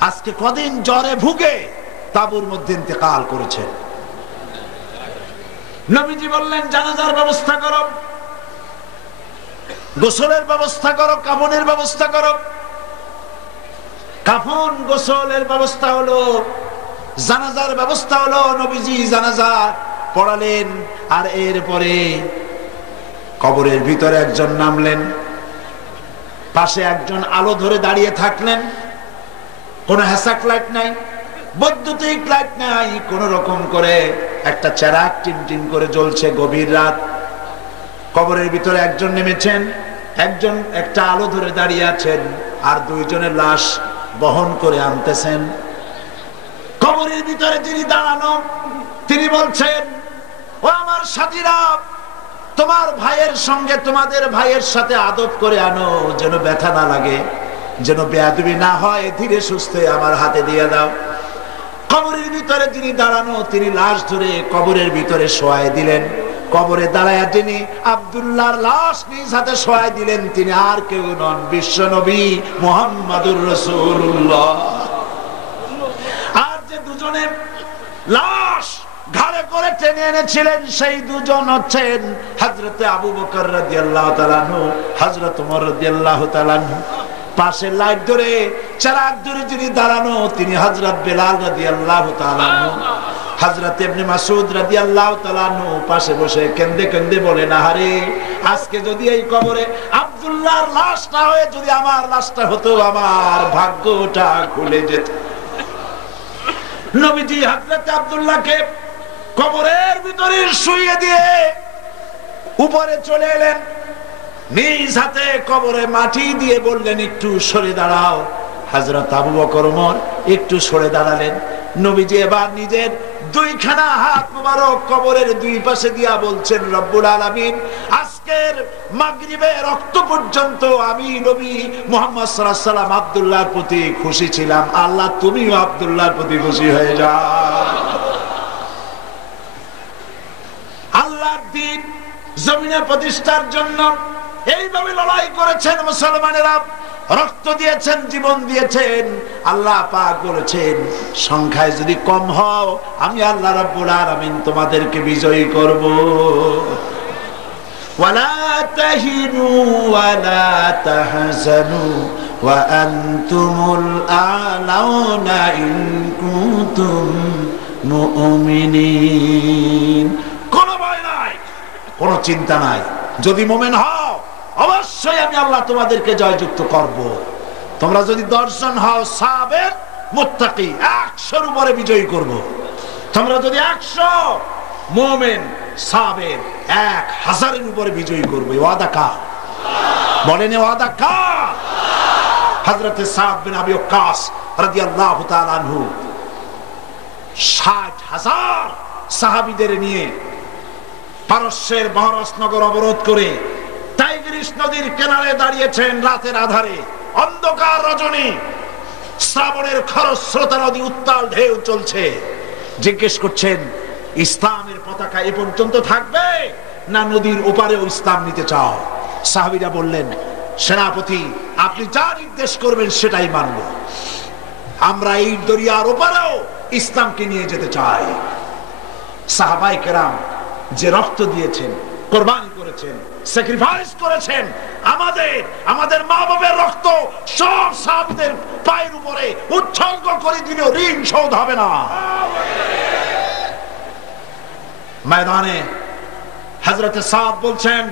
আজকে কদিন জ্বরে ভুগে তাবুর মধ্যে ইন্তেকাল করেছে। নবীজি বললেন, জানাজার ব্যবস্থা করো, গোসলের ব্যবস্থা করো, কাফনের ব্যবস্থা করো। কাফন গোসলের ব্যবস্থা হলো, জানাজার ব্যবস্থা হলো। নবীজি জানাজা পড়ালেন, আর এরপরে কবরের ভিতরে একজন নামলেন, পাশে একজন আলো ধরে দাঁড়িয়ে থাকলেন। কোনো হ্যাসাক লাইট নাই, বৈদ্যুতিক লাইট নাই, কোন রকম করে একটা চেরাগ টিন টিন করে জ্বলছে। গভীর রাত, কবরের ভিতরে একজন নেমেছেন, একজন একটা আলো ধরে দাঁড়িয়ে আছেন, আর 2 জনের লাশ বহন করে আনতেছেন। কবরের ভিতরে যিনি দাঁড়ানো, তিনি বলছেন, ও আমার সাথীরা, তোমার ভাইয়ের সঙ্গে তোমাদের ভাইয়ের সাথে আদব করে আনো, যেন ব্যথা না লাগে, যেন বেয়াদবি না হয়, ধীরে সুস্থে আমার হাতে দিয়ে দাও। কবরের ভিতরে যিনি দাঁড়ানো, তিনি লাশ ধরে কবরের ভিতরে শোয়াই দিলেন। কবরে দাঁড়ায়া যিনি আব্দুল্লাহর লাশ নিজ হাতে শোয়াই দিলেন, তিনি আর কেউ নন, বিশ্ব নবী মুহাম্মাদুর রাসূলুল্লাহ। আর যে 2 জনে লাশ ঘাড়ে করে টেনে এনেছিলেন, সেই 2 জন হচ্ছেন হযরত আবু বকর রাদিয়াল্লাহু তাআলা আনহু, হযরত ওমর রাদিয়াল্লাহু তাআলা আনহু। পাশে লাইট ধরে চেরাগ ধরে যিনি দাঁড়ানো, তিনি হযরত বেলাল রাদিয়াল্লাহু তাআলা আনহু। হযরত ইবনে মাসউদ রাদিয়াল্লাহু তাআলা আনহু পাশে বসে কেঁদে কেঁদে বলেন, আহারে আজকে যদি এই কবরে আব্দুল্লাহর লাশটা হয়ে যদি আমার লাশটা হতো, আমার ভাগ্যটা খুলে যেত। নবীজি হযরত আব্দুল্লাহকে কবরের ভিতরে শুইয়ে দিয়ে উপরে চলে এলেন, নিজ হাতে কবরে মাটি দিয়ে বললেন, একটু সরে দাঁড়াও। হযরত আবু বকর ওমর একটু সরে দাঁড়ালেন। নবীজি এবার নিজের 2খানা হাত মোবারক কবরের 2 পাশে দিয়া বলছেন, রব্বুল আলামিন আজকের মাগরিবের রক্ত পর্যন্ত আমি নবী মুহাম্মদ সাল্লাল্লাহু আলাইহি ওয়াসাল্লাম আব্দুল্লাহর প্রতি খুশি ছিলাম, আল্লাহ তুমিও আব্দুল্লাহর প্রতি খুশি হয়ে যাও। আল্লাহর দ্বীন জমিনে প্রতিষ্ঠার জন্য এইভাবে লড়াই করেছেন মুসলমানেরা, রক্ত দিয়েছেন, জীবন দিয়েছেন। আল্লাহ পাক বলেছেন, সংখ্যায় যদি কম হও, আমি আল্লাহ রাব্বুল আলামিন তোমাদেরকে বিজয়ী করব। ওয়ালা তাহিনু ওয়ালা তাহজানু ওয়া আনতুমুল আ'লাউনা ইন কুনতুম মুমিনিন। কোনো ভয় নাই, কোনো চিন্তা নাই, যদি মুমিন হও অবশ্যই আমি আল্লাহ তোমাদেরকে জয়যুক্ত করব। তোমরা যদি 10 জন হও সাবের মুত্তাকি, 100-এর উপরে বিজয়ী করব। তোমরা যদি 100 মুমিন সাবের 1000-এর উপরে বিজয়ী করবে। ওয়াদা কার? বলেন ওয়াদা কার? হযরত সাদ বিন আবি ওয়াক্কাস রাদিয়াল্লাহু তাআলা আনহু 60,000 সাহাবীদের নিয়ে পারস্যের মহারাজনগর অবরোধ করে টাইগ্রিস নদীর কিনারে দাঁড়িয়েছেন রাতের আধারে, অন্ধকার রজনী, শ্রাবণের খরস্রোতা নদী, উত্তাল ঢেউ চলছে। জিজ্ঞেস করছেন, ইসলামের পতাকা এ পর্যন্ত থাকবে না নদীর ওপারেও ইসলাম নিতে চাও? সাহাবীরা বললেন, সেনাপতি আপনি যা নির্দেশ করবেন সেটাই মানব, আমরা এই দরিয়ার ওপারেও ইসলামকে নিয়ে যেতে চাই। সাহাবায়ে কেরাম যে রক্ত দিয়েছেন, কোরবানি করেছেন, স্যাক্রিফাইস করেছেন, আমাদের মা বাবার রক্ত সব সাহাবীদের পায়ের উপরে উৎসর্গ করে দিলেও ঋণ শোধ হবে না। ময়দানে হযরতে সাদ বলছেন,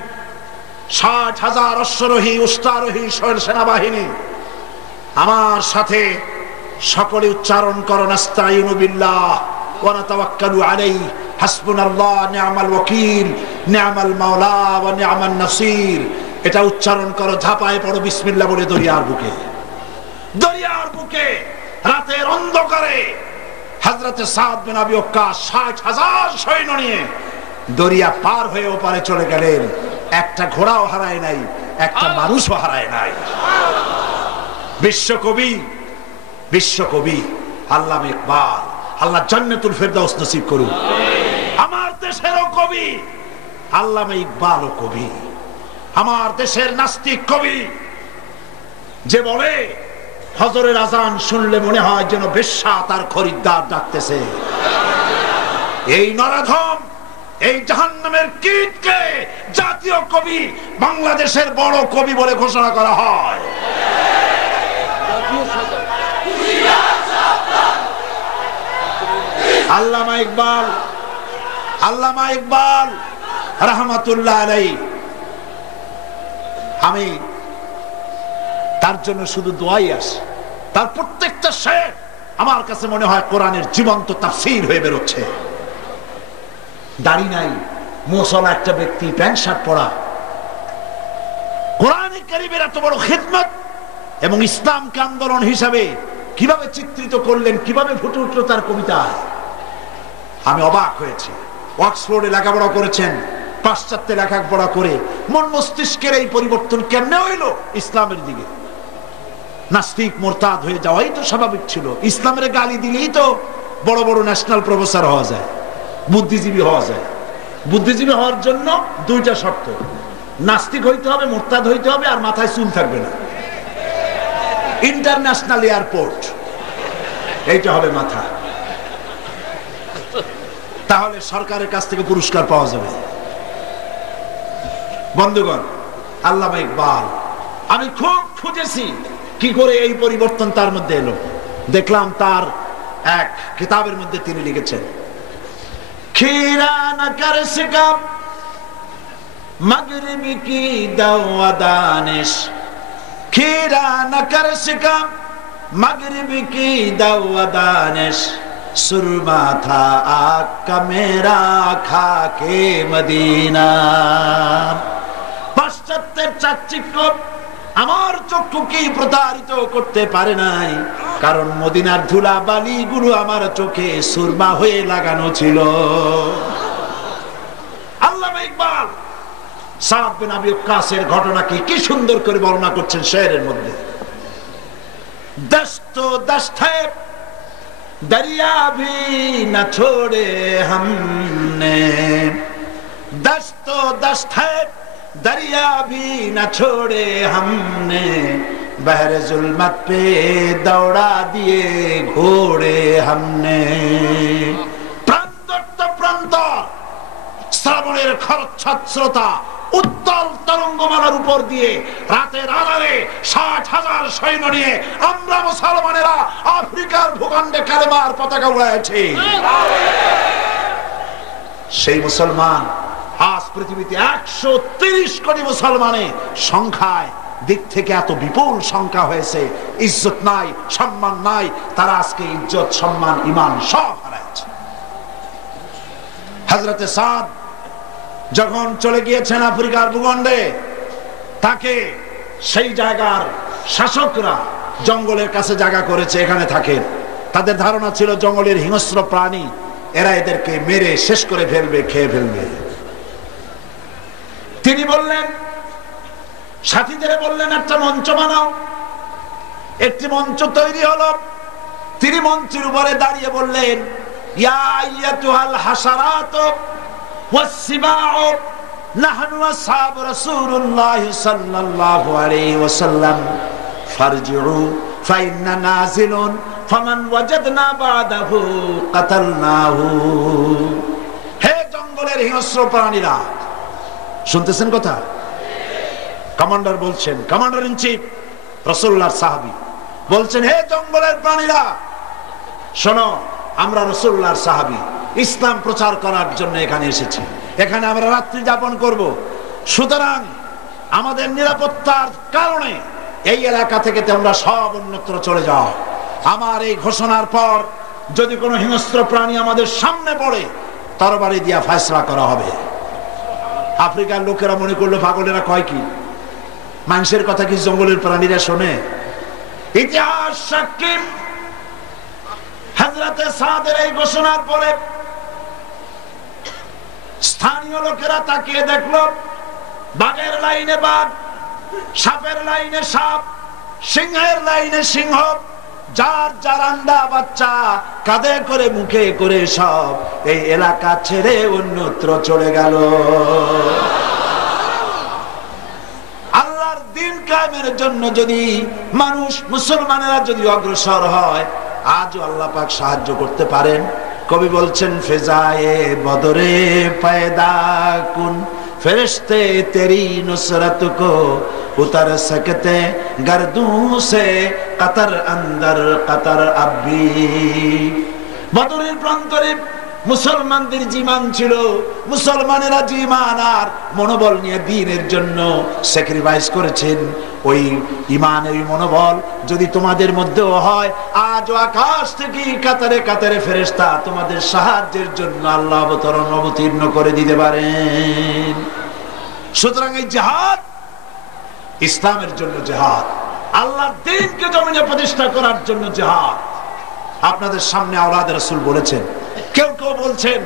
60,000 অশ্বরোহী উষ্ট্রারোহী সেনাবাহিনী আমার সাথে, সকলে উচ্চারণ করো, নাস্তাইনু বিল্লাহ ওয়া নাতাওয়াক্কালু আলাইহি, হাসবুনাল্লাহ নি'মাল ওয়াকিল, নি'মাল মাওলা ওয়া নি'মান নাসির। এটা উচ্চারণ করো, ঝাঁপায় পড়ো বিসমিল্লাহ বলে দরিয়ার বুকে রাতের অন্ধকারে হযরতে সাদ বিন আবি ওয়াক্কাস 60,000 সৈন্য নিয়ে দরিয়া পার হয়ে ওপারে চলে গেলেন। একটা ঘোড়াও হারায় নাই, একটা মানুষও হারায় নাই। বিশ্বকবি আল্লামা ইকবাল, আল্লাহ জান্নাতুল ফেরদাউস নসিব করুন। আমার দেশেরও কবি আল্লামা ইকবালও কবি, আমার দেশের নাস্তিক কবি, যে বলে হজরের আজান শুনলে মনে হয় যেন বেশ্যা তার খরিদ্দার ডাকতেছে। এই নরাধম, এই জাহান্নামের কীটকে জাতীয় কবি, বাংলাদেশের বড় কবি বলে ঘোষণা করা হয়। আল্লামা ইকবাল রাহমাতুল্লাহ আলাইহি, আমি তার জন্য শুধু দোয়াই আসে। তার প্রত্যেকটা শের আমার কাছে মনে হয় কোরআনের জীবন্ত তাফসীর হয়ে বেরোচ্ছে। দাড়ি নাই, মুসলা একটা ব্যক্তি, প্যান্ট শার্ট পরা, কোরআনে কারীমের এত বড় খিদমত এবং ইসলামকে আন্দোলন হিসাবে কিভাবে চিত্রিত করলেন, কিভাবে ফুটে উঠল তার কবিতা, আমি অবাক হয়েছি। অক্সফোর্ডে লেখাপড়া করেছেন, পাশ্চাত্যে লেখাপড়া করে মন মস্তিষ্কের এই পরিবর্তন কেমনে হইল ইসলামের দিকে? নাস্তিক মোরতাদ হয়ে যাওয়াই তো স্বাভাবিক ছিল। ইসলামের গালি দিলেই তো বড় বড় ন্যাশনাল প্রফেসর হওয়া যায়, বুদ্ধিজীবী হওয়া যায়। বুদ্ধিজীবী হওয়ার জন্য দুইটা শর্ত, নাস্তিক হইতে হবে, মোরতাদ হইতে হবে, আর মাথায় চুল থাকবে না। ইন্টারন্যাশনাল এয়ারপোর্ট, এইটা হবে মাথা, তাহলে সরকারের কাছ থেকে পুরস্কার পাওয়া যাবে। বন্ধুগণ, আল্লামা ইকবাল, আমি খুব খুঁজেছি কি করে এই পরিবর্তন তার মধ্যে এলো। দেখলাম তার এক কিতাবের মধ্যে তিনি লিখেছেন, খিরা না কর শিকাম মগরিব কি দাওয়া দানিশ, খিরা না কর শিকাম মগরিব কি দাওয়া দানিশ, সুরমা থা আকা মেরা খাকে মদিনা। পাশ্চাত্যের চাকচিক্য আমার চক্ষুকে প্রতারিত করতে পারে নাই, কারণ মদিনার ধুলা বালি গুলো আমার চোখে সুরমা হয়ে লাগানো ছিল। আল্লামা ইকবাল সাদ বিন আবি ওয়াক্কাসের ঘটনাকে কি সুন্দর করে বর্ণনা করছেন শেরের মধ্যে। দस्तो दस्त है दरिया भी न छोड़े हमने, दस्तो दस्त है दरिया भी न छोड़े हमने, बहर जुल्मत पे दौड़ा दिए घोड़े हमने। প্রান্তর প্রান্ত শ্রাবণের খরচ্ছাত্রতা উত্তাল তরঙ্গমালার উপর দিয়ে রাতের আধারে 60,000 সৈন্য নিয়ে আমরা মুসলমানেরা আফ্রিকার ভূখণ্ডে কালেমার পতাকা উড়াইছি। সেই মুসলমান আজ পৃথিবীতে 130 কোটি মুসলমানের সংখ্যায় দিক থেকে এত বিপুল সংখ্যা হয়েছে, ইজ্জত নাই, সম্মান নাই। তারা আজকে ইজ্জত, সম্মান, ঈমান সব হারাচ্ছে। হযরতে সাদ যখন চলে গিয়েছেন আফ্রিকার ভূখণ্ডে, তাকে সেই জায়গার শাসকরা জঙ্গলের কাছে জায়গা করেছে, এখানে থাকেন। তাদের ধারণা ছিল জঙ্গলের হিংস্র প্রাণী, এরা এদেরকে মেরে শেষ করে ফেলবে, খেয়ে ফেলবে। তিনি বললেন, সাথীদের বললেন একটা মঞ্চ বানাও। একটি মঞ্চ তৈরি হলো। তিনি মঞ্চের উপরে দাঁড়িয়ে বললেন, ইয়া আইয়াতুহাল হাসারাত ওয়াসসিবাউ নাহনু আসহাবু রাসূলুল্লাহ সাল্লাল্লাহু আলাইহি ওয়াসাল্লাম ফারজিউ ফাইন্না নাজিলুন ফামান ওয়াজাদনা বাদাহু কাতালনাহু। হে জঙ্গলের হিংস্র প্রাণীরা, শুনতেছেন কথা? কমান্ডার বলছেন, কমান্ডার ইন চিফ রাসূলুল্লাহর সাহাবী বলছেন, হে জঙ্গলের প্রাণীরা শোনো, আমরা রাসূলুল্লাহর সাহাবী, ইসলাম প্রচার করার জন্য এখানে এসেছি। এখানে আমরা রাত্রি যাপন করব। সুতরাং আমাদের নিরাপত্তার কারণে এই এলাকা থেকে তোমরা সব অন্যত্র চলে যাও। আমার এই ঘোষণার পর যদি কোনো হিংস্র প্রাণী আমাদের সামনে পড়ে, তরবারি দিয়া ফয়সালা করা হবে। আফ্রিকার লোকেরা মনে করলো পাগলেরা কয় কি, মানুষের কথা কি জঙ্গলের প্রাণীরা শোনে? ইতিহাস সাক্ষী, হযরতে সাদের এই ঘোষণার পরে স্থানীয় লোকেরা তাকিয়ে দেখলো, বাঘের লাইনে বাঘ, সাপের লাইনে সাপ, সিংহের লাইনে সিংহ, যার যার আন্ডা বাচ্চা কাঁধে করে মুখে করে সব এই এলাকা ছেড়ে অন্যত্র চলে গেল। আল্লাহর দ্বীন কায়েমের জন্য যদি মানুষ, মুসলমানেরা যদি অগ্রসর হয়, আজও আল্লাহ পাক সাহায্য করতে পারেন। কবি বলছেন, ফেজায়ে বদরে পয়দা কুন ফেরেশতে তেরি নুসরত কো উতার সকতে গর্দুঁ সে কতর অন্দর কতর আবি। বদরের প্রান্তরে মুসলমানদের জীবন ছিল, মুসলমানেরা জীবন আর মনোবল নিয়ে দ্বীনের জন্য স্যাক্রিফাইস করেছেন। ওই ঈমানের মনোবল যদি তোমাদের মধ্যেও হয়, আজও আকাশ থেকে কাতারে কাতারে ফেরেশতা তোমাদের সাহায্যের জন্য আল্লাহ অবতীর্ণ করে দিতে পারেন। সুতরাং এই জিহাদ ইসলামের জন্য জিহাদ, আল্লাহর দ্বীনকে জমিনে প্রতিষ্ঠা করার জন্য জিহাদ। আপনাদের সামনে আওলাদ রাসূল বলেছেন, কেউ কেউ বলছেন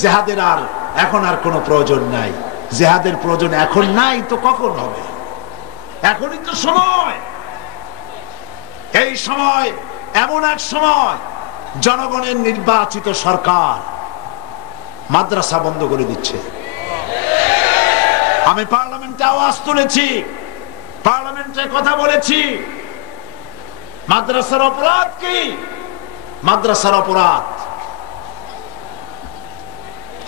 জিহাদের আর এখন আর কোনো প্রয়োজন নাই। জিহাদের প্রয়োজন এখন নাই তো কখন হবে? এখনই তো সময়। এই সময় এমন এক সময়, জনগণের নির্বাচিত সরকার মাদ্রাসা বন্ধ করে দিচ্ছে। আমি পার্লামেন্টে আওয়াজ তুলেছি, পার্লামেন্টে কথা বলেছি, মাদ্রাসার অপরাধ কি? মাদ্রাসার অপরাধ,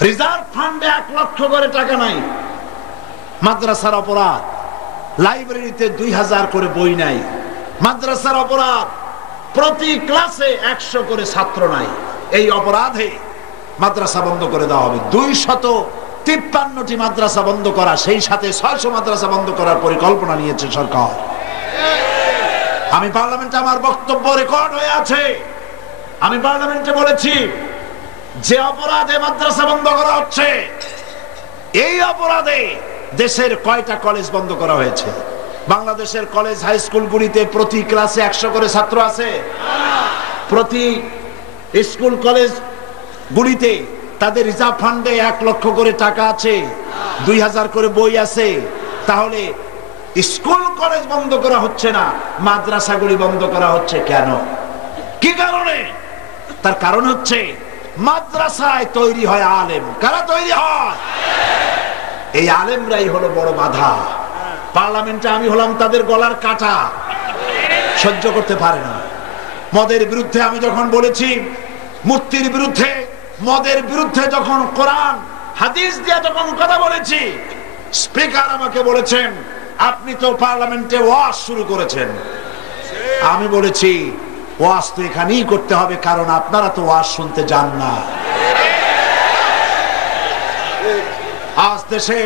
রিজার্ভ ফান্ডে 1 লক্ষ করে টাকা নাই, মাদ্রাসার অপরাধ। লাইব্রেরিতে 2000 করে বই নাই, মাদ্রাসার অপরাধ। প্রতি ক্লাসে 100 করে ছাত্র নাই, এই অপরাধে মাদ্রাসা বন্ধ করে দেওয়া হবে। 253টি মাদ্রাসা বন্ধ করা, সেই সাথে 600 মাদ্রাসা বন্ধ করার পরিকল্পনা নিয়েছে সরকার। আমি পার্লামেন্টে, আমার বক্তব্য রেকর্ড হয়ে আছে, আমি পার্লামেন্টে বলেছি, যে অপরাধে মাদ্রাসা বন্ধ করা হচ্ছে, এই অপরাধে দেশের কয়টা কলেজ বন্ধ করা হয়েছে? বাংলাদেশের কলেজ হাই স্কুলগুলিতে প্রতি ক্লাসে 100 করে ছাত্র আছে। প্রতি স্কুল কলেজ গুলিতে তাদের রিজার্ভ ফান্ডে 1 লক্ষ করে টাকা আছে, 2000 করে বই আছে। তাহলে স্কুল কলেজ বন্ধ করা হচ্ছে না, মাদ্রাসাগুলি বন্ধ করা হচ্ছে কেন? কি কারণে? তার কারণ হচ্ছে মাদ্রাসায় তৈরি হয় আলেম। কারা তৈরি হয়? এই আলেমরাই হলো বড় বাধা। পার্লামেন্টে আমি হলাম তাদের গলার কাটা, সহ্য করতে পারে না। মদের বিরুদ্ধে আমি যখন বলেছি, মূর্তির বিরুদ্ধে, মদের বিরুদ্ধে যখন কোরআন হাদিস দিয়ে যখন কথা বলেছি, স্পিকার আমাকে বলেছেন, আপনি তো পার্লামেন্টে ওয়াজ শুরু করেছেন। আমি বলেছি, ওয়াজ তো এখানেই করতে হবে, কারণ আপনারা তো ওয়াজ শুনতে যান না। আজ দেশে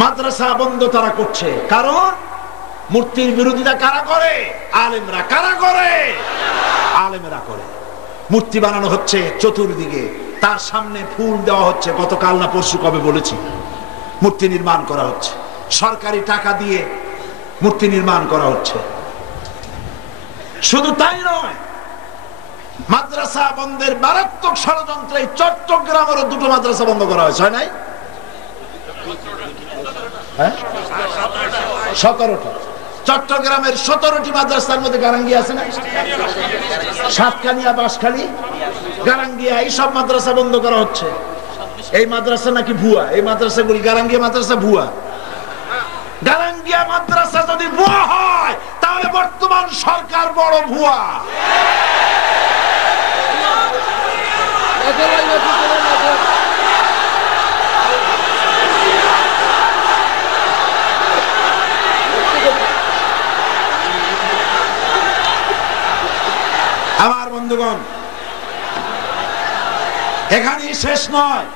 মাদ্রাসা বন্ধ তারা করছে, কারণ মূর্তির বিরোধিতা কারা করে? আলেমরা। কারা করে? আলেমেরা করে। মূর্তি বানানো হচ্ছে চতুর্দিকে, তার সামনে ফুল দেওয়া হচ্ছে। গতকাল না পরশু কবে বলেছি, মূর্তি নির্মাণ করা হচ্ছে, সরকারি টাকা দিয়ে মূর্তি নির্মাণ করা হচ্ছে। শুধু তাই নয়, মাদ্রাসা বন্ধের মারাত্মক ষড়যন্ত্রে চট্টগ্রামেরও 2টো মাদ্রাসা বন্ধ করা হয়েছে, হয় নাই? 17টা। চট্টগ্রামের 17টি মাদ্রাসার মধ্যে গারাঙ্গি আছে না? সাতকানিয়া, বাঁশখালী, গারাঙ্গিয়া, এইসব মাদ্রাসা বন্ধ করা হচ্ছে। এই মাদ্রাসা নাকি ভুয়া। এই মাদ্রাসাগুলি, গারাঙ্গিয়া মাদ্রাসা ভুয়া। গারাঙ্গিয়া মাদ্রাসা যদি ভুয়া হয় তাহলে বর্তমান সরকার বড় ভুয়া। আমার বন্ধুগণ, এখানেই শেষ নয়,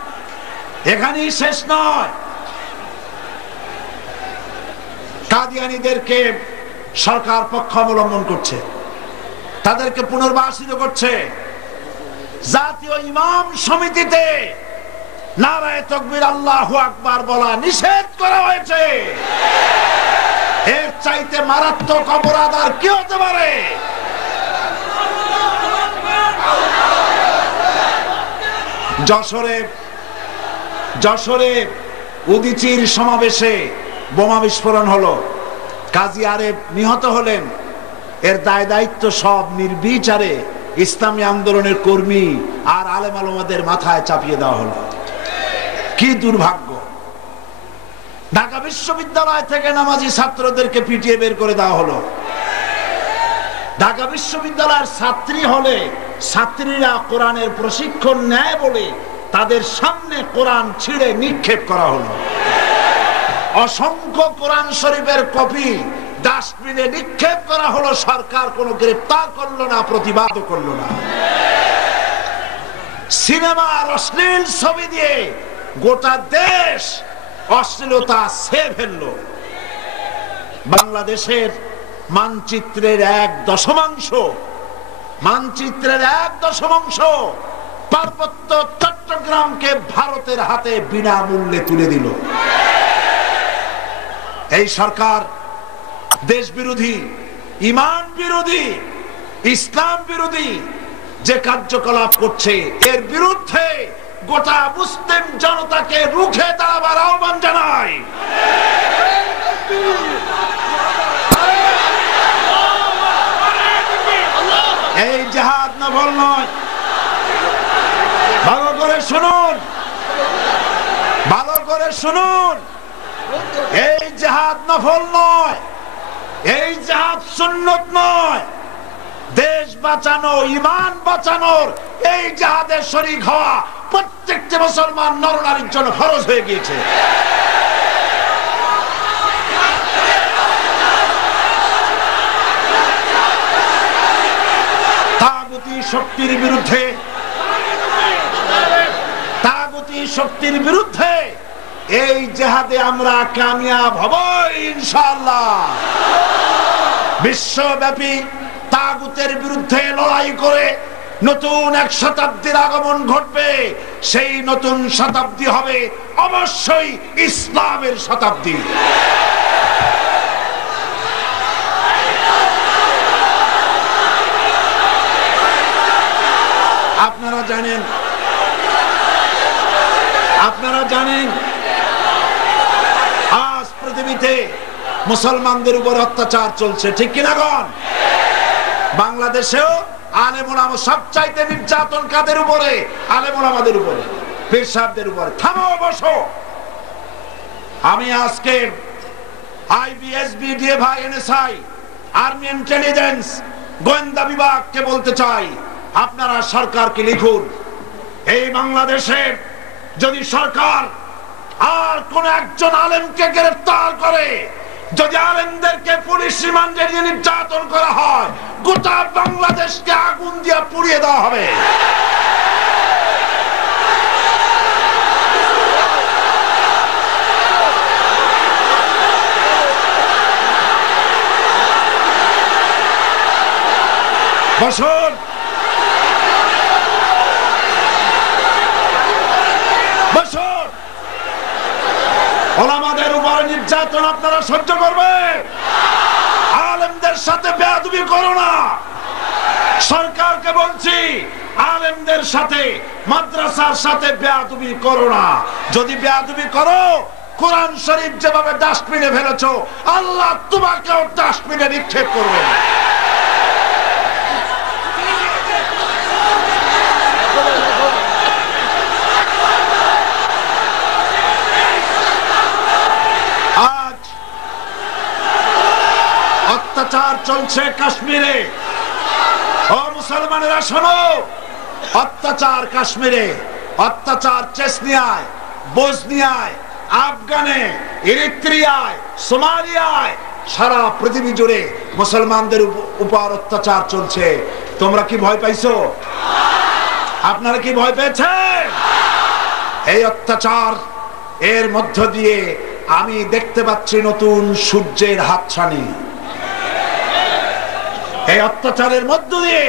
এখানেই শেষ নয়। কাদিয়ানীদেরকে সরকার পক্ষ অবলম্বন করছে, তাদেরকে পুনর্বাসিত করছে। জাতীয় ইমাম সমিতিতে নারায়ে তাকবীর আল্লাহু আকবার বলা নিষেধ করা হয়েছে। এর চাইতে মারাত্মক অপরাধ আর কি হতে পারে? যশোরে উদীচীর সমাবেশে বোমা বিস্ফোরণ হলো, কাজী আরেফ নিহত হলেন। এর দায় দায়িত্ব সব নির্বিচারে ইসলামী আন্দোলনের কর্মী আর আলেম আলেমাদের মাথায় চাপিয়ে দেওয়া হলো। কি দুর্ভাগ্য! ঢাকা বিশ্ববিদ্যালয় থেকে নামাজি ছাত্রদেরকে পিটিয়ে বের করে দেওয়া হলো। ঢাকা বিশ্ববিদ্যালয়ের ছাত্রী হলে ছাত্রীরা কোরআনের প্রশিক্ষণ নেয় বলে তাদের সামনে কোরআন ছিঁড়ে নিক্ষেপ করা হলো। অসংখ্য কোরআন শরীফের কপি ডাস্টবিনে নিক্ষেপ করা হলো। সরকার কোনো গ্রেফতার করলো না, প্রতিবাদও করলো না। সিনেমার অশ্লীল ছবি দিয়ে গোটা দেশ অশ্লীলতা ছেয়ে ফেললো। বাংলাদেশের মানচিত্রের 1/10 পার্বত্য চট্টগ্রামকে ভারতের হাতে বিনামূল্যে তুলে দিল। এই সরকার দেশ বিরোধী, ইমান বিরোধী, ইসলাম বিরোধী যে কার্যকলাপ করছে, এর বিরুদ্ধে গোটা মুসলিম জনতাকে রুখে দাঁড়াবার আহ্বান জানাই। এই জিহাদ নফল নয়। ভালো করে শুনুন, ভালো করে শুনুন। এই জিহাদ নফল নয়, এই জিহাদ সুন্নত নয়। দেশ বাঁচানো, ইমান বাঁচানোর এই জিহাদের শরীক হওয়া প্রত্যেকটি মুসলমান নরনারীর জন্য ফরজ হয়ে গিয়েছে। শক্তির বিরুদ্ধে, তাগুতি শক্তির বিরুদ্ধে এই জিহাদে আমরা কামিয়াব হব ইনশাআল্লাহ। বিশ্বব্যাপী তাগুতের বিরুদ্ধে লড়াই করে নতুন এক শতাব্দীর আগমন ঘটবে। সেই নতুন শতাব্দী হবে অবশ্যই ইসলামের শতাব্দী। আপনারা জানেন আজ পৃথিবীতে মুসলমানদের উপর অত্যাচার চলছে, ঠিক কিনা গণ? বাংলাদেশেও আলেম ওলামা সবচাইতে নির্যাতন কাদের উপরে? আলেম ওলামাদের উপরে, পীর সাহেবদের উপরে। থামো, বসো। আমি আজকে আইবিএসবি, ডিএফআই, এনএসআই, আর্মি ইন্টেলিজেন্স, গোয়েন্দা বিভাগকে বলতে চাই, আপনারা সরকারকে লিখুন, এই বাংলাদেশে যদি সরকার আর কোন একজন আলেমকে গ্রেফতার করে, যদি আলেমদেরকে পুলিশ রিমান্ডে নিয়ে নির্যাতন করা হয়, গোটা বাংলাদেশকে আগুন দিয়ে পুড়িয়ে দেওয়া হবে। বসুন, বসুন। ওলামাদের উপর নির্যাতন আপনারা সহ্য করবেন? আলেমদের সাথে বেয়াদবি করো না। সরকারকে বলছি, আলেমদের সাথে, মাদ্রাসার সাথে বেয়াদবি করো না। যদি বেয়াদবি করো কোরআন শরীফ যেভাবে ডাস্টবিনে ফেলেছো, আল্লাহ তোমাকেও ডাস্টবিনে নিক্ষেপ করবে। আজ অত্যাচার চলছে কাশ্মীরে। ও মুসলমানেরা শোনো, অত্যাচার কাশ্মীরে, অত্যাচার চেচনিয়ায়, বসনিয়ায়, আফগানে, ইরিত্রিয়ায়, সোমালিয়ায়, সারা পৃথিবী জুড়ে মুসলমানদের উপর অত্যাচার চলছে। তোমরা কি ভয় পাইছো? আপনারা কি ভয় পেয়েছেন? এই অত্যাচার এর মধ্য দিয়ে আমি দেখতে পাচ্ছি নতুন সূর্যের হাতছানি। এই অত্যাচারের মধ্য দিয়ে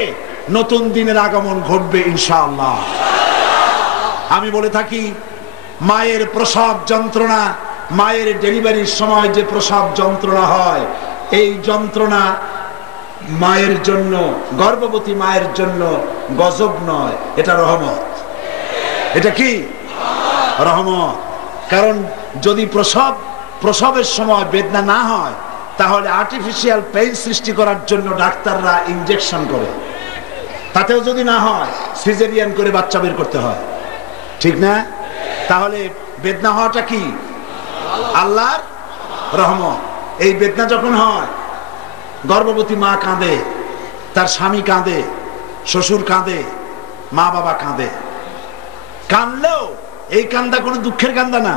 নতুন দিনের আগমন ঘটবে ইনশাআল্লাহ। আমি বলে থাকি, মায়ের প্রসব যন্ত্রণা, মায়ের ডেলিভারির সময় যে প্রসব যন্ত্রণা হয়, এই যন্ত্রণা মায়ের জন্য, গর্ভবতী মায়ের জন্য গজব নয়, এটা রহমত। এটা কি? রহমত। কারণ যদি প্রসবের সময় বেদনা না হয়, তাহলে আর্টিফিশিয়াল পেইন সৃষ্টি করার জন্য ডাক্তাররা ইনজেকশন করে। তাতেও যদি না হয়, সিজারিয়ান করে বাচ্চা বের করতে হয়, ঠিক না? তাহলে বেদনা হওয়াটা কি? আল্লাহর রহমত। এই বেদনা যখন হয়, গর্ভবতী মা কাঁদে, তার স্বামী কাঁদে, শ্বশুর কাঁদে, মা বাবা কাঁদে। কাঁদলেও এই কান্দা কোনো দুঃখের কান্দা না,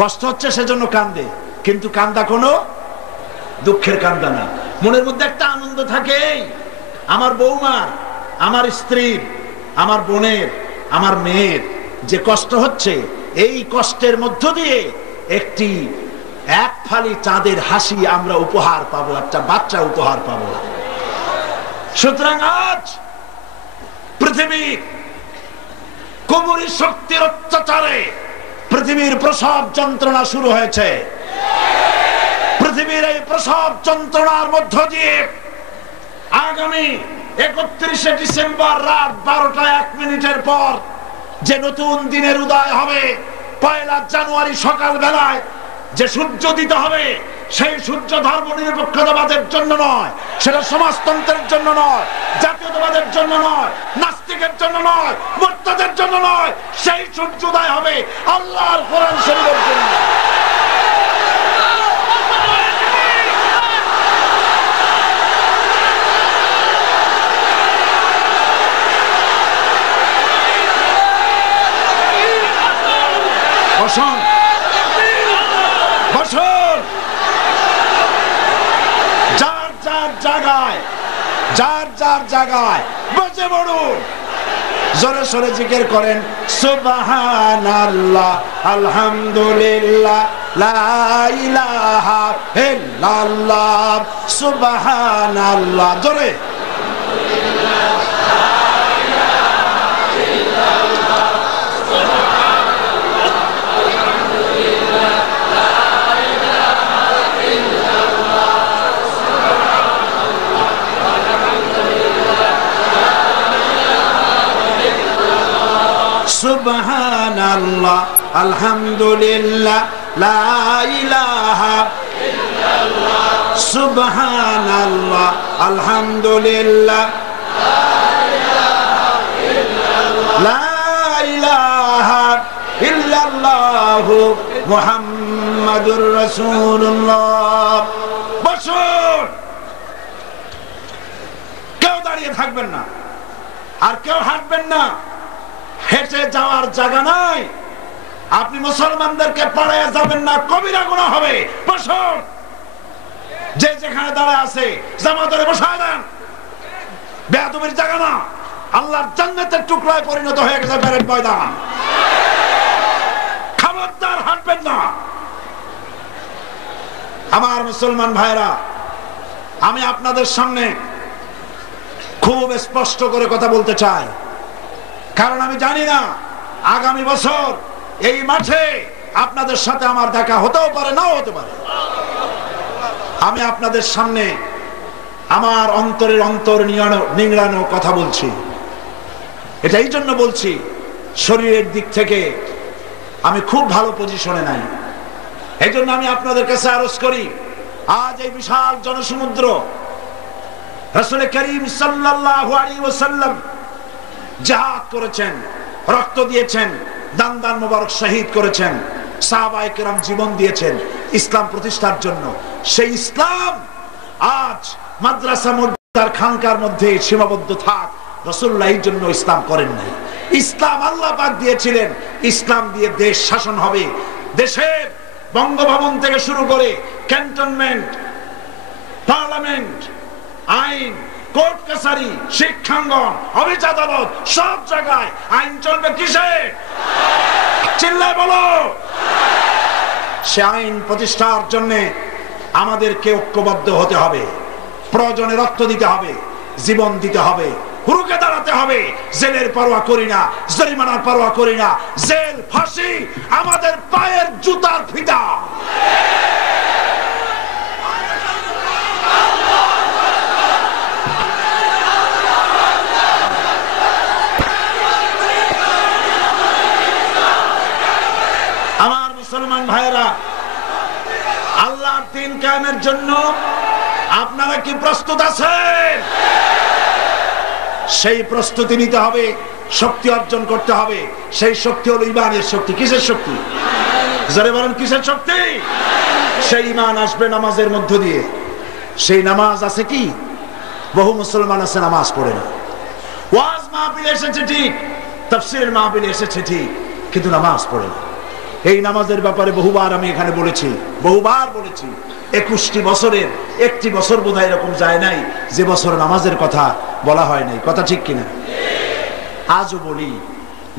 কষ্ট হচ্ছে সেজন্য কান্দে, কিন্তু কান্দা কোনো দুঃখের কান্দা না। মনের মধ্যে একটা আনন্দ থাকে, আমার বৌমার, আমার স্ত্রীর, আমার বোনের, আমার মেয়ের যে কষ্ট হচ্ছে, এই কষ্টের মধ্য দিয়ে এক ফালি চাঁদের হাসি আমরা উপহার পাবো, একটা বাচ্চা উপহার পাবো। সুতরাং আজ পৃথিবীর কুমুরি শক্তির অত্যাচারে পৃথিবীর প্রসব যন্ত্রণা শুরু হয়েছে। পৃথিবীর এই প্রসব যন্ত্রণার মধ্য দিয়ে আগামী 31শে ডিসেম্বর রাত 12টা 1 মিনিটের পর যে নতুন দিনের উদয় হবে, 1 জানুয়ারি সকাল বেলায় যে সূর্য দিতে হবে, সেই সূর্য ধর্ম নিরপেক্ষতাবাদের জন্য নয়, সেটা সমাজতন্ত্রের জন্য নয়, জাতীয়তাবাদের জন্য নয়, নাস্তিকের জন্য নয়, মুরতাদের জন্য নয়, সেই সূর্য উদয় হবে আল্লাহর কোরআন শরীফের জন্য। বসুন, বসুন, যার যার জায়গায় বসে পড়ুন, জোরে সোরে জিকির করেন সুবহানাল্লাহ, আলহামদুলিল্লাহ, লা ইলাহা ইল্লাল্লাহ, সুবহানাল্লাহ, জোরে। সুবহানাল্লাহ, আলহামদুলিল্লাহ, লা ইলাহা ইল্লাল্লাহ, সুবহানাল্লাহ, আলহামদুলিল্লাহ, লা ইলাহা ইল্লাল্লাহ, মুহাম্মাদুর রাসূলুল্লাহ। বসুন, কেউ দাঁড়িয়ে থাকবেন না, আর কেউ হাঁটবেন না, হেঁটে যাওয়ার জায়গা নাই। আপনি মুসলমানদেরকে পাড়ায় যাবেন না, কবিরা গুনাহ হবে। বসুন, যে যেখানে দাঁড়ায় আছে জামা ধরে বসায় দেন, বেয়াদবির জায়গা না, আল্লাহর জান্নাতের টুকরায় পরিণত হয়ে গেছে প্যারেড ময়দান। খবরদার হাঁটবেন না। আমার মুসলমান ভাইরা, আমি আপনাদের সামনে খুব স্পষ্ট করে কথা বলতে চাই, কারণ আমি জানি না আগামী বছর এই মাঠে আপনাদের সাথে আমার দেখা হতেও পারে, নাও হতে পারে। আমি আপনাদের সামনে আমার অন্তরের অন্তর নিংড়ানো কথা বলছি। এটা এই জন্য বলছি, শরীরের দিক থেকে আমি খুব ভালো পজিশনে নাই, এই জন্য আমি আপনাদের কাছে আরজ করি, আজ এই বিশাল জনসমুদ্র রাসূল করিম সাল্লাল্লাহু আলাইহি ওয়াসাল্লাম জিহাদ করেছেন, রক্ত দিয়েছেন, দান দান মোবারক শহীদ করেছেন, সাহাবায়ে কেরাম জীবন দিয়েছেন ইসলাম প্রতিষ্ঠার জন্য। সেই ইসলাম আজ মাদ্রাসা মসজিদ খানকার মধ্যে সীমাবদ্ধ থাক, রাসূলুল্লাহ এর জন্য ইসলাম করেন নাই। ইসলাম আল্লাহ পাক দিয়েছিলেন, ইসলাম দিয়ে দেশ শাসন হবে। দেশের বঙ্গভবন থেকে শুরু করে ক্যান্টনমেন্ট, পার্লামেন্ট, আইন, কোর্ট কাছারি, শিক্ষাঙ্গন, অফিস আদালত, সব জায়গায় আইন চলবে কিসে? চিল্লায় বলো। সে আইন প্রতিষ্ঠার জন্য আমাদেরকে ঐক্যবদ্ধ হতে হবে, প্রয়োজনে রক্ত দিতে হবে, জীবন দিতে হবে, রুখে দাঁড়াতে হবে। জেলের পরোয়া করি না, জরিমানার পরোয়া করি না। জেল, ফাঁসি আমাদের পায়ের জুতার ফিতা। আমার মুসলমান ভাইরা, আল্লাহর দ্বীন কায়েমের জন্য আপনারা কি প্রস্তুত আছেন? সেই প্রস্তুতি নিতে হবে, শক্তি অর্জন করতে হবে। সেই শক্তি হলো ঈমানের শক্তি। কিসের শক্তি? যারা বলেন কিসের শক্তি? সেই ঈমান আসবে নামাজের মধ্য দিয়ে। সেই নামাজ আছে কি? বহু মুসলমান আছে নামাজ পড়ে না। ওয়াজ মাহফিলে এসেছে ঠিক, তাফসীরের মাহফিলে এসেছে ঠিক, কিন্তু নামাজ পড়ে না। এই নামাজের ব্যাপারে বহুবার আমি এখানে বলেছি, বহুবার বলেছি। 21টি বছরের একটি বছর বোধহয় এরকম যায় নাই যে বছর নামাজের কথা বলা হয় নাই। কথা ঠিক কিনা? আজও বলি,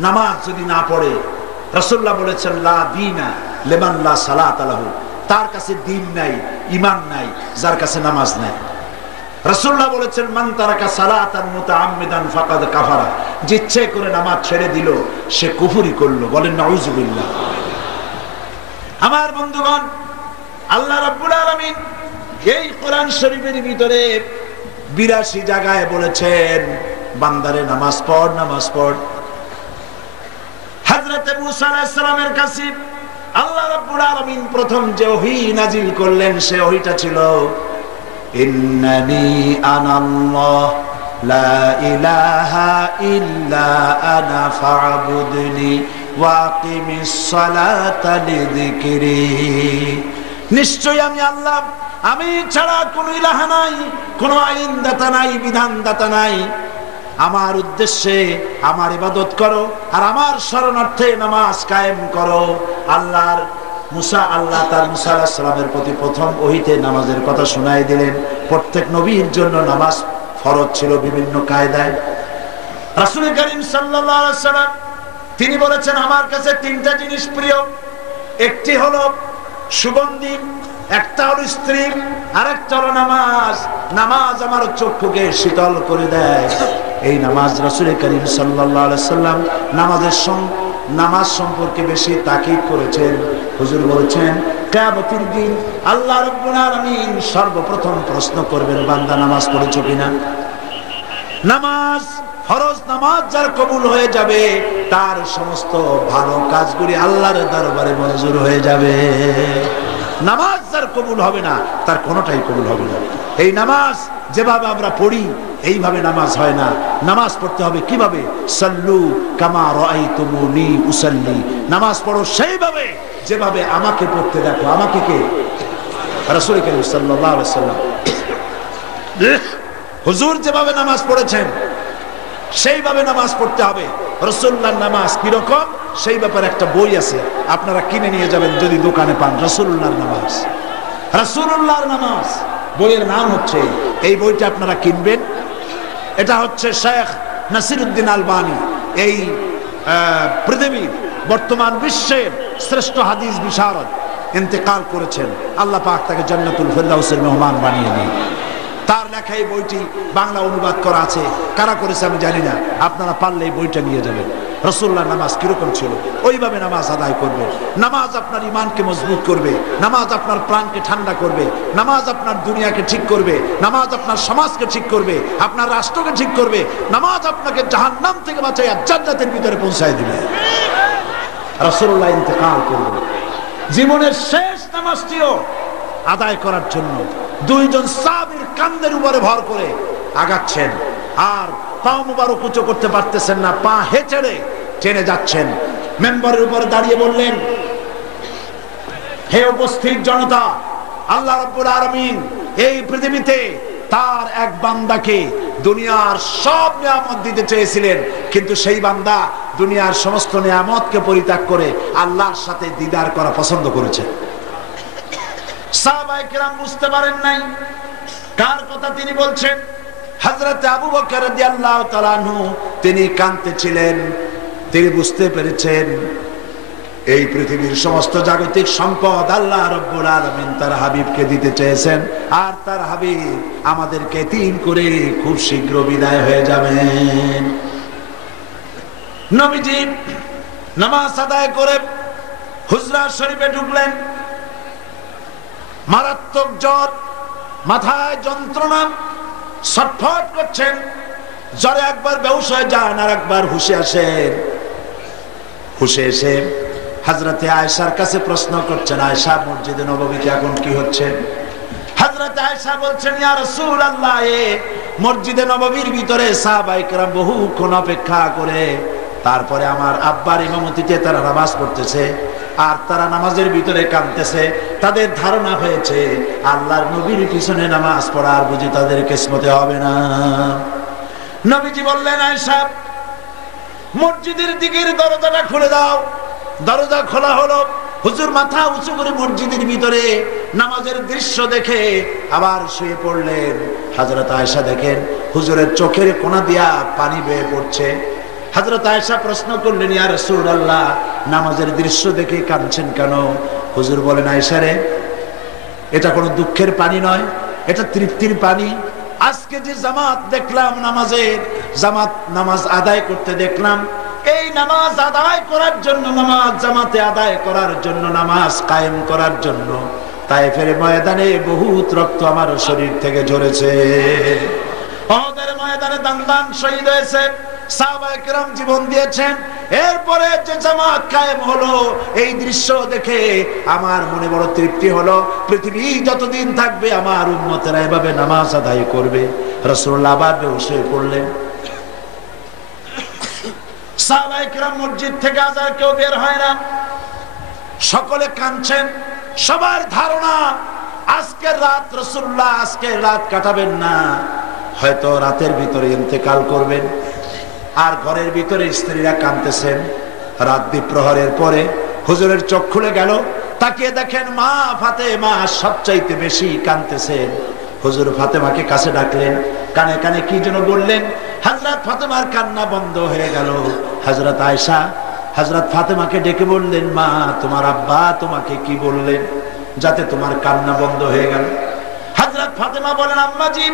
নামাজ যদি না পড়ে, রাসূলুল্লাহ বলেছেন লা দীনা লিমান লা সালাত লাহু, তার কাছে দ্বীন নাই, ঈমান নাই যার কাছে নামাজ নাই। রাসূলুল্লাহ বলেছেন মান তারাকা সালাতান মুতাআম্মিদান ফাকাদ কাফারা, যে ইচ্ছে করে নামাজ ছেড়ে দিল সে কুফরি করলো। বলেন নাউযুবিল্লাহ। আমার বন্ধুগণ, আল্লাহ রাব্বুল আলামিন এই কোরআন শরীফের ভিতরে 82 জায়গায় বলেছেন বান্দারে নামাজ পড়, নামাজ পড়। হযরত মুসা আলাইহিস সালামের কাছে আল্লাহ রাব্বুল আলামিন প্রথম যে ওহী নাজিল করলেন, সে ওহীটা ছিল ইন্নানি আনাল্লাহ লা ইলাহা ইল্লা আনা ফা'বুদনি ওয়াকিমিস সালাতা লিযিকরি। নিশ্চয় আমি আল্লাহ, আমি ছাড়া কোনো ইলাহ নাই, কোনো আইন দাতা নাই, বিধান দাতা নাই। আমার উদ্দেশ্যে আমার ইবাদত করো আর আমার শরণার্থে নামাজ কায়েম করো। আল্লাহ তার মুসা আলাইহিস সালামের প্রতি প্রথম ওহীতে নামাজের কথা শোনায় দিলেন। প্রত্যেক নবীর জন্য নামাজ ফরজ ছিল বিভিন্ন কায়দায়। রাসূল করিম সাল্লাল্লাহু আলাইহি ওয়াসাল্লাম তিনি বলেছেন আমার কাছে 3টা জিনিস প্রিয়। একটি হলো সুগন্ধি, একটা হলো স্ত্রী, আর একটা হলো নামাজ। নামাজ আমার চক্ষুকে শীতল করে দেয়। এই নামাজ রাসূল করিম সাল্লাল্লাহু আলাইহি ওয়াসাল্লাম নামাজ সম্পর্কে বেশি তাকিদ করেছেন। হুজুর বলেছেন কিয়ামতের দিন আল্লাহ রাব্বুল আলামিন সর্বপ্রথম প্রশ্ন করবেন, বান্দা নামাজ পড়েছো কিনা? নামাজ, ফরজ নামাজ যার কবুল হয়ে যাবে, তার সমস্ত ভালো কাজগুলি আল্লাহর দরবারে মঞ্জুর হয়ে যাবে। নামাজ যার কবুল হবে না, তার কোনোটাই কবুল হবে না। এই নামাজ যেভাবে আমরা পড়ি এইভাবে নামাজ হয় না। নামাজ পড়তে হবে কিভাবে? সাল্লু কামা রাআইতুমুনি উসাল্লি। নামাজ পড়ো সেইভাবে যেভাবে আমাকে পড়তে দেখো। আমাকে কে? রাসূল করিম সাল্লাল্লাহু আলাইহি ওয়াসাল্লাম। হুজুর যেভাবে নামাজ পড়েছেন সেইভাবে নামাজ পড়তে হবে। রাসূলুল্লাহর নামাজ কিরকম সেই ব্যাপারে একটা বই আছে, আপনারা কিনে নিয়ে যাবেন যদি দোকানে পান। রাসূলুল্লাহর নামাজ, রাসূলুল্লাহর নামাজ বইয়ের নাম হচ্ছে, এই বইটা আপনারা কিনবেন। এটা হচ্ছে শেখ নাসিরউদ্দিন আলবানী, এই পৃথিবীর বর্তমান বিশ্বের শ্রেষ্ঠ হাদিস বিশারদ, ইন্তেকাল করেছেন। আল্লাহ পাক তাকে জান্নাতুল ফেরদাউসের মেহমান বানিয়ে দিন। তার লেখা এই বইটি বাংলা অনুবাদ করা আছে, কারা করেছে আমি জানি না। আপনারা পারলে এই বইটা নিয়ে যাবেন। রাসূলুল্লাহর নামাজ কিরকম ছিল ওইভাবে নামাজ আদায় করবে। নামাজ আপনার ঈমানকে মজবুত করবে, নামাজ আপনার প্রাণকে ঠান্ডা করবে, নামাজ আপনার দুনিয়াকে ঠিক করবে, নামাজ আপনার সমাজকে ঠিক করবে, আপনার রাষ্ট্রকে ঠিক করবে। নামাজ আপনাকে জাহান্নাম থেকে বাঁচাইয়া জান্নাতের ভিতরে পৌঁছায় দিবে। রাসূলুল্লাহ ইন্তেকাল করলেন, জীবনের শেষ নামাজটিও আদায় করার জন্য দুইজন সাহাবীর কাঁধের উপরে ভর করে আগাচ্ছেন, আর পা মুবারক উঁচু করতে পারতেছেন না, পা হেঁচড়ে টেনে যাচ্ছেন। মেম্বারের উপরে দাঁড়িয়ে বললেন, হে উপস্থিত জনতা, আল্লাহ রাব্বুল আলামিন এই পৃথিবীতে তার এক বান্দাকে দুনিয়ার সব নিয়ামত দিতে চেয়েছিলেন, কিন্তু সেই বান্দা দুনিয়ার সমস্ত নিয়ামতকে পরিত্যাগ করে আল্লাহর সাথে দিদার করা পছন্দ করেছে। সাহাবায়ে কেরাম বুঝতে পারেন নাই কার কথা তিনি বলছেন। হযরত আবু বকর রাদিয়াল্লাহু তাআলা আনহু তিনি কাঁদতেছিলেন। তিনি বুঝতে পেরেছেন এই পৃথিবীর সমস্ত জাগতিক সম্পদ আল্লাহ রাব্বুল আলামিন তার হাবিবকে দিতে চেয়েছেন, আর তার হাবিব আমাদেরকে তিন করে খুব শীঘ্র বিদায় হয়ে যাবেন। নবীজি নামাজ আদায় করে হুজরা শরীফে ঢুকলেন। মারাত্মক জ্বর, মাথায় যন্ত্রণা, ছটফট করছেন। জ্বরে একবার বেহুশ হয়ে যান, আর একবার হুশে আসেন। হুশে এসে হযরতে আয়েশার কাছে প্রশ্ন করছেন, আয়েশা, মসজিদে নববীতে এখন কি হচ্ছে? হযরতে আয়েশা বলছেন, ইয়া রাসূলুল্লাহ, মসজিদে নববীর ভিতরে সাহাবায়ে কেরাম বহুক্ষণ অপেক্ষা করে তারপরে আমার আব্বার ইমামতিতে তারা নামাজ পড়তেছে, আর তারা নামাজের ভিতরে কাঁদতেছে। তাদের ধারণা হয়েছে আল্লাহর নবীর পিছনে নামাজ পড়ার বুঝি তাদের কিসমতে হবে না। নবীজি বললেন, আয়েশা, মসজিদের দিকের দরজাটা খুলে দাও। দরজা খোলা হলো। হুজুর মাথা উঁচু করে মসজিদের ভিতরে নামাজের দৃশ্য দেখে আবার শুয়ে পড়লেন। হযরত আয়েশা দেখেন হুজুরের চোখের কোনা দিয়া পানি বেয়ে পড়ছে। হযরত আয়েশা প্রশ্ন করলেন, ইয়া রাসূলুল্লাহ, নামাজের দৃশ্য দেখে কাঁদছেন কেন? হুজুর বলেন, আয়েশা রে, এটা কোনো দুঃখের পানি নয়, এটা তৃপ্তির পানি। আজকে যে জামাত দেখলাম, নামাজ আদায় করতে দেখলাম, এই নামাজ আদায় করার জন্য, নামাজ জামাতে আদায় করার জন্য, নামাজ কায়েম করার জন্য তায়েফের ময়দানে বহুত রক্ত আমার শরীর থেকে ঝরেছে। উহুদের ময়দানে দান শহীদ হয়েছে, সাহাবায়ে কেরাম জীবন দিয়েছেন। এরপরে যে জামাত কায়েম হলো, এই দৃশ্য দেখে আমার মনে বড় তৃপ্তি হলো। পৃথিবী যতদিন থাকবে আমার উম্মতেরা এভাবে নামাজ আদায় করবে। রাসূলুল্লাহ আবার বেহুশ হয়ে পড়লেন। সাহাবায়ে কেরাম মসজিদ থেকে আজ আর কেউ বের হয় না, সকলে কাঁদছেন। সবার ধারণা আজকের রাত রাসূলুল্লাহ আজকের রাত কাটাবেন না, হয়তো রাতের ভিতরে ইন্তেকাল করবেন। আর ঘরের ভিতরে স্ত্রীরা কাঁদতেছেন। রাত দ্বিপ্রহরের পরে হুজুরের চোখ খুলে গেল, তাকিয়ে দেখেন মা ফাতেমা সবচাইতে বেশি কাঁদতেছেন। হুজুর ফাতেমাকে কাছে ডাকলেন, কানে কানে কি যেন বললেন। হযরত ফাতেমার কান্না বন্ধ হয়ে গেল। হযরত আয়েশা হযরত ফাতেমাকে ডেকে বললেন, মা, তোমার আব্বা তোমাকে কি বললেন যাতে তোমার কান্না বন্ধ হয়ে গেল? হযরত ফাতেমা বলেন, আম্মাজি,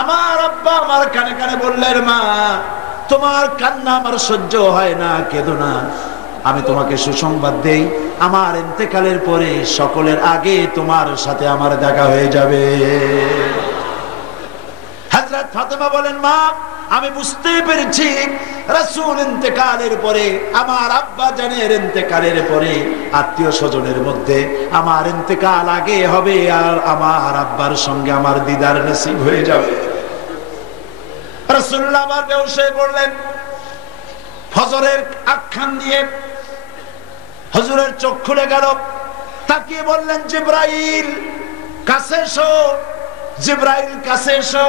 আমার আব্বা আমার কানে কানে বললেন, মা, তোমার কান্না আমার সহ্য হয় না, কেঁদো না। আমি তোমাকে সুসংবাদ দেই, আমার ইন্তেকালের পরে সকলের আগে তোমার সাথে আমার দেখা হয়ে যাবে। হযরত ফাতেমা বলেন, মা, আমি বুঝতে পেরেছি রাসূল ইন্তেকালের পরে, আমার আব্বা জানের ইন্তেকালের পরে আত্মীয় স্বজনের মধ্যে আমার ইন্তেকাল আগে হবে, আর আমার আব্বার সঙ্গে আমার দিদার নসিব হয়ে যাবে। রাসূলুল্লাহ আবার বেহুশ হয়ে পড়লেন। ফজরের আখ্যান দিয়ে হুজুরের চোখ খুলে গেল। তাকিয়ে বললেন, জিবরাইল কাছে এসো, জিবরাইল কাছে এসো।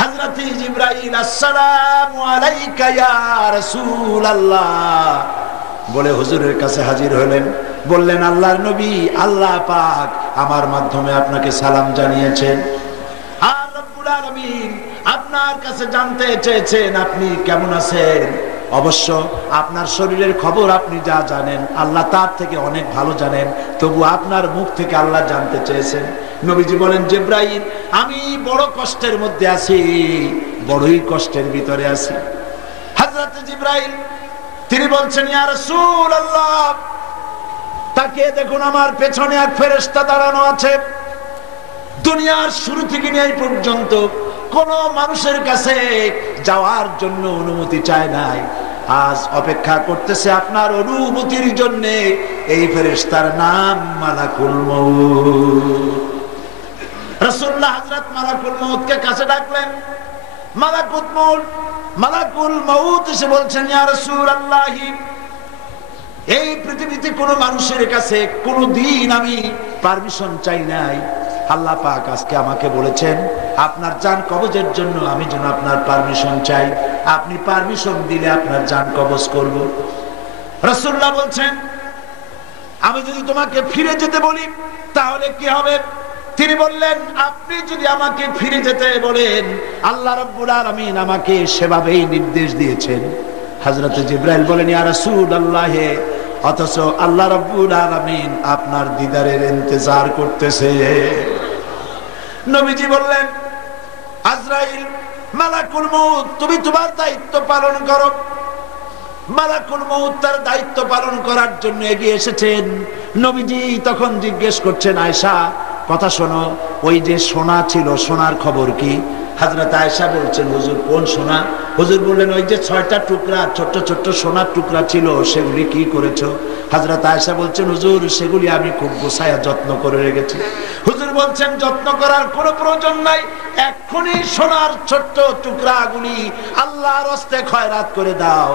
হযরত জিবরাইল, আসসালামু আলাইকা ইয়া রাসূলুল্লাহ বলে হুজুরের কাছে হাজির হলেন। বললেন, আল্লাহর নবী, আল্লাহ পাক আমার মাধ্যমে আপনাকে সালাম জানিয়েছেন, আর রব্বুল আলামিন আপনার কাছে জানতে চেয়েছেন আপনি কেমন আছেন। অবশ্য আপনার শরীরের খবর আপনি যা জানেন আল্লাহ তার থেকে অনেক ভালো জানেন, তবু আপনার মুখ থেকে আল্লাহ জানতে চেয়েছেন। নবীজি বলেন, জিবরাইল, আমি বড় কষ্টের মধ্যে আছি, বড়ই কষ্টের ভিতরে আছি। হযরত জিবরাইল তিনি বলছেন, ইয়া রাসূলুল্লাহ, তাকিয়ে দেখুন আমার পেছনে এক ফেরেশতা দাঁড়ানো আছে। দুনিয়ার শুরু থেকে নিয়ে এই পর্যন্ত কোন মানুষের কাছে যাওয়ার জন্য অনুমতি চায় নাই, আজ অপেক্ষা করতেছে আপনার অনুমতির জন্য। এই ফেরেশতার নাম মালাকুল মউত। রাসূলুল্লাহ হযরত মালাকুল মউতকে কাছে ডাকলেন। মালাকুল মউত এসে বলছেন, ইয়া রাসূলুল্লাহ, এই পৃথিবীতে কোন মানুষের কাছে কোনদিন আমি পারমিশন চাই নাই। আল্লাহ পাক আজকে আমাকে বলেছেন আপনার জান কবজের জন্য আমি যেন আপনার পারমিশন চাই। আপনি পারমিশন দিলে আপনার জান কবজ করব। রাসূলুল্লাহ বলছেন, আমি যদি তোমাকে ফিরে যেতে বলি তাহলে কি হবে? তিনি বললেন, আপনি যদি আমাকে ফিরে যেতে বলেন, আল্লাহ রাব্বুল আলামিন আমাকে সেভাবেই নির্দেশ দিয়েছেন। হযরত জিবরাইল বলেন, ইয়া রাসূলুল্লাহ, অথচ আল্লাহ রাব্বুল আলামিন আপনার দিদারের ইন্তজার করতেছে। নবীজি বললেন, আজরাইল, মালাকুল মউত, তুমি তোমার দায়িত্ব পালন করো। মালাকুল মউত তার দায়িত্ব পালন করার জন্য এগিয়ে এসেছেন। নবীজি তখন জিজ্ঞেস করছেন, আয়েশা কথা শোনো, ওই যে সোনা ছিল, সোনার খবর কি? হযরত আয়েশা বলছেন, হুজুর কোন সোনা? হুজুর বললেন, ওই যে 6টা টুকরা ছোট্ট ছোট্ট সোনার টুকরা ছিল, সেগুলি কি করেছো? হযরত আয়েশা বলছেন, হুজুর সেগুলি আমি খুব গোছায়া যত্ন করে রেখেছি। হুজুর বলছেন, যত্ন করার কোনো প্রয়োজন নাই, এক্ষুনি সোনার ছোট্ট টুকরাগুলি আল্লাহর হস্তে খয়রাত করে দাও।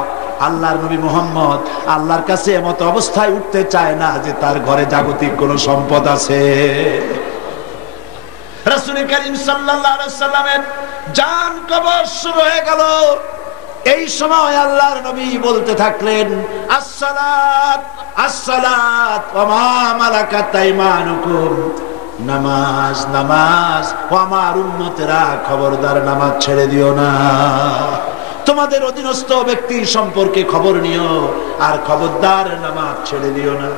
আল্লাহর নবী মুহাম্মদ আল্লাহর কাছে এমত অবস্থায় উঠতে চায় না যে তার ঘরে জাগতিক কোনো সম্পদ আছে। রাসূল করিম সাল্লাল্লাহু আলাইহি সাল্লামের জান কবজ শুরু হয়ে গেল। এই সময় আল্লাহর নবী বলতে থাকলেন, আসসালাত আসসালাত ওয়া মা মালাকাত আইমানুকুম, নামাজ নামাজ। ও আমার উম্মতেরা, খবরদার নামাজ ছেড়ে দিও না। তোমাদের অধীনস্থ ব্যক্তির সম্পর্কে খবর নিও, আর খবরদার নামাজ ছেড়ে দিও না।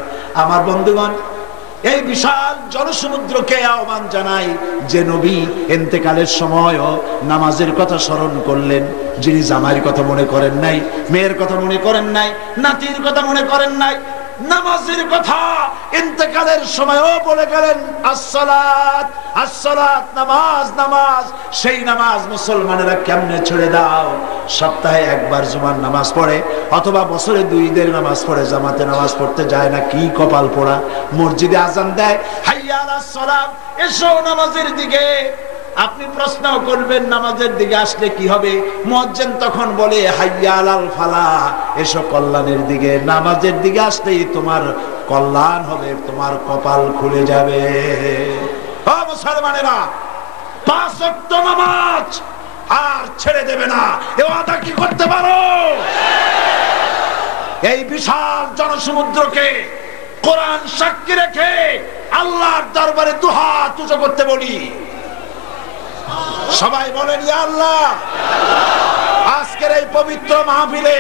আমার বন্ধুগণ, এই বিশাল জনসমুদ্রকে আহ্বান জানাই যে নবী ইন্তেকালের সময়ও নামাজের কথা স্মরণ করলেন। যিনি জামাইয়ের কথা মনে করেন নাই, মেয়ের কথা মনে করেন নাই, নাতির কথা মনে করেন নাই, নামাজের কথা ইন্তেকালের সময়ও বলে গেলেন, আসসালাত আসসালাত, নামাজ নামাজ। সেই নামাজ মুসলমানেরা কেমনে ছেড়ে দাও? সপ্তাহে একবার জুমার নামাজ পড়ে, অথবা বছরে 2 ঈদের নামাজ পড়ে, জামাতে নামাজ পড়তে যায় না। কি কপাল পোড়া! মসজিদে আজান দেয়, হাইয়া আলাস সালাত, এসো নামাজের দিকে। আপনি প্রশ্ন করবেন, নামাজের দিকে আসলে কি হবে? মুয়াজ্জিন তখন বলে, হাইয়া আলাল ফালাহ, এসো কল্যাণের দিকে। নামাজের দিকে আসলেই তোমার কল্যাণ হবে, তোমার কপাল খুলে যাবে। ও মুসলমানেরা, 5 ওয়াক্ত নামাজ আর ছেড়ে দেবে না, এ ওয়াদা কি করতে পারো? এই বিশাল জনসমুদ্রকে কোরআন সাক্ষী রেখে আল্লাহর দরবারে দুহাত উঁচু করতে বলি। সবাই বলেন, ইয়া আল্লাহ, আজকের এই পবিত্র মাহফিলে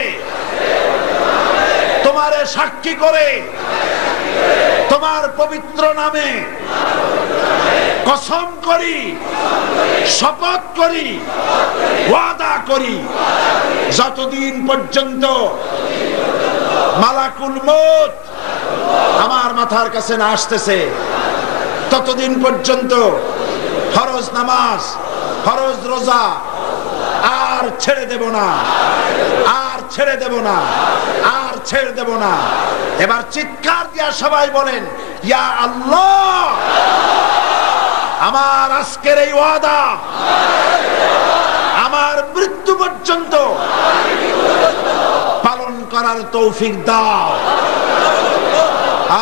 তোমারে সাক্ষী করে, তোমার পবিত্র নামে কসম করি, শপথ করি, ওয়াদা করি, যতদিন পর্যন্ত মালাকুল মউত আমার মাথার কাছে না আসতেছে, ততদিন পর্যন্ত ফরজ নামাজ, ফরজ রোজা আর ছেড়ে দেব না, আর ছেড়ে দেব না, আর ছেড়ে দেব না। এবার চিৎকার দিয়া সবাই বলেন, ইয়া আল্লাহ, আমার আজকের এই ওয়াদা আমার মৃত্যু পর্যন্ত পালন করার তৌফিক দাও।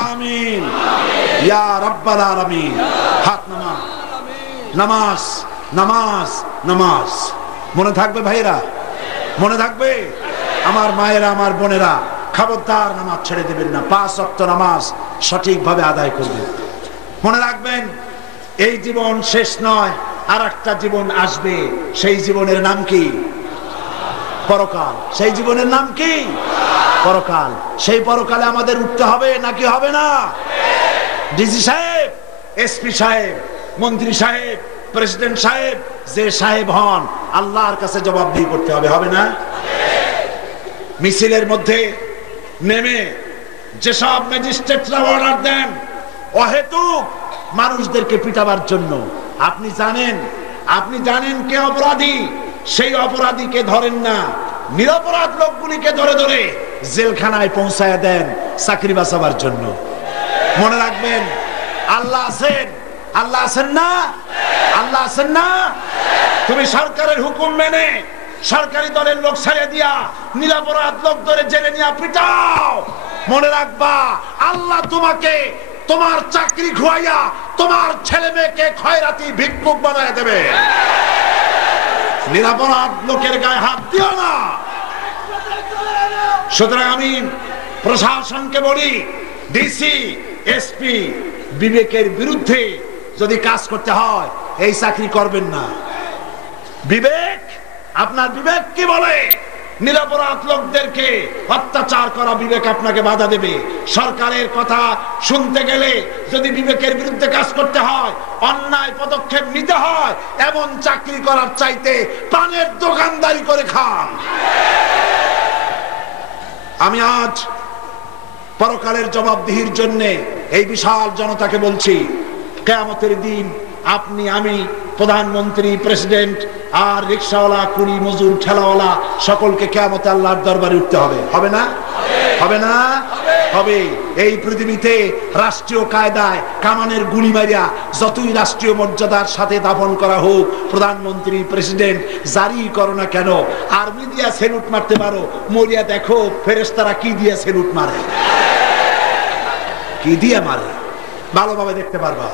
আমিন ইয়া রাব্বাল আলামিন। হাত নামা। নামাজ নামাজ নামাজ। মনে থাকবে ভাইরা? মনে থাকবে? আমার মায়েরা, আমার বোনেরা, খবরদার নামাজ ছেড়ে দিবেন না। 5 ওয়াক্ত নামাজ সঠিকভাবে আদায় করবেন। মনে রাখবেন, এই জীবন শেষ নয়, আর একটা জীবন আসবে। সেই জীবনের নাম কি? পরকাল। সেই জীবনের নাম কি? পরকাল। সেই পরকালে আমাদের উঠতে হবে নাকি হবে না? ডিসি সাহেব, এসপি সাহেব, মন্ত্রী সাহেব, প্রেসিডেন্ট সাহেব, যে সাহেব হন, আল্লাহর কাছে জবাবদিহি করতে হবে, হবে না? মিছিলের মধ্যে নেমে যেসব ম্যাজিস্ট্রেটরা অর্ডার দেন অহেতুক মানুষদেরকে পিটাবার জন্য, আপনি জানেন কে অপরাধী, সেই অপরাধীকে ধরেন না, নিরপরাধ লোকগুলিকে ধরে ধরে জেলখানায় পৌঁছায় দেন চাকরি বাঁচাবার জন্য। মনে রাখবেন, আল্লাহ আছেন, আল্লাহ আছেন না, আল্লাহ আছেন না। তুমি সরকারের হুকুম মেনে সরকারি দলের লোক ছেড়ে দিয়া নিরপরাধ লোক ধরে জেলে নিয়ে পিটাও, মনে রাখবা আল্লাহ তোমাকে তোমার চাকরি খুয়াইয়া তোমার ছেলে মেয়েকে খয়রাতি ভিক্ষুক বানায় দেবে। নিরপরাধ লোকের গায়ে হাত দিও না। সুতরাং আমি প্রশাসনকে বলি, ডিসি, এসপি, বিবেকের বিরুদ্ধে যদি কাজ করতে হয় এই চাকরি করবেন না। বিবেক, আপনার বিবেক কি বলে? নিরপরাধ লোকদেরকে অত্যাচার করা বিবেক আপনাকে বাধা দেবে। সরকারের কথা শুনতে গেলে যদি বিবেকের বিরুদ্ধে কাজ করতে হয়, অন্যায় পদক্ষেপ নিতে হয়, এমন চাকরি করার চাইতে পানের দোকানদারি করে খান। আমি আজ পরকালের জবাবদিহির জন্য এই বিশাল জনতাকে বলছি, কিয়ামতের দিন আপনি, আমি, প্রধানমন্ত্রী, প্রেসিডেন্ট আর রিকশাওয়ালা, কুলি মজুর, ঠেলাওয়ালা সকলকে কিয়ামতে আল্লাহর দরবারে উঠতে হবে। হবে না? হবে না? হবে। এই পৃথিবীতে রাষ্ট্রীয় কায়দায় কামানের গুলি মারিয়া যতই রাষ্ট্রীয় মর্যাদার সাথে দাফন করা হোক, প্রধানমন্ত্রী, প্রেসিডেন্ট জারি করো না কেন, আর্মি দিয়া সেলুট মারতে পারো, মরিয়া দেখো ফেরেশতারা কি দিয়া সেলুট মারে, কি দিয়ে মারে, ভালোভাবে দেখতে পারবা।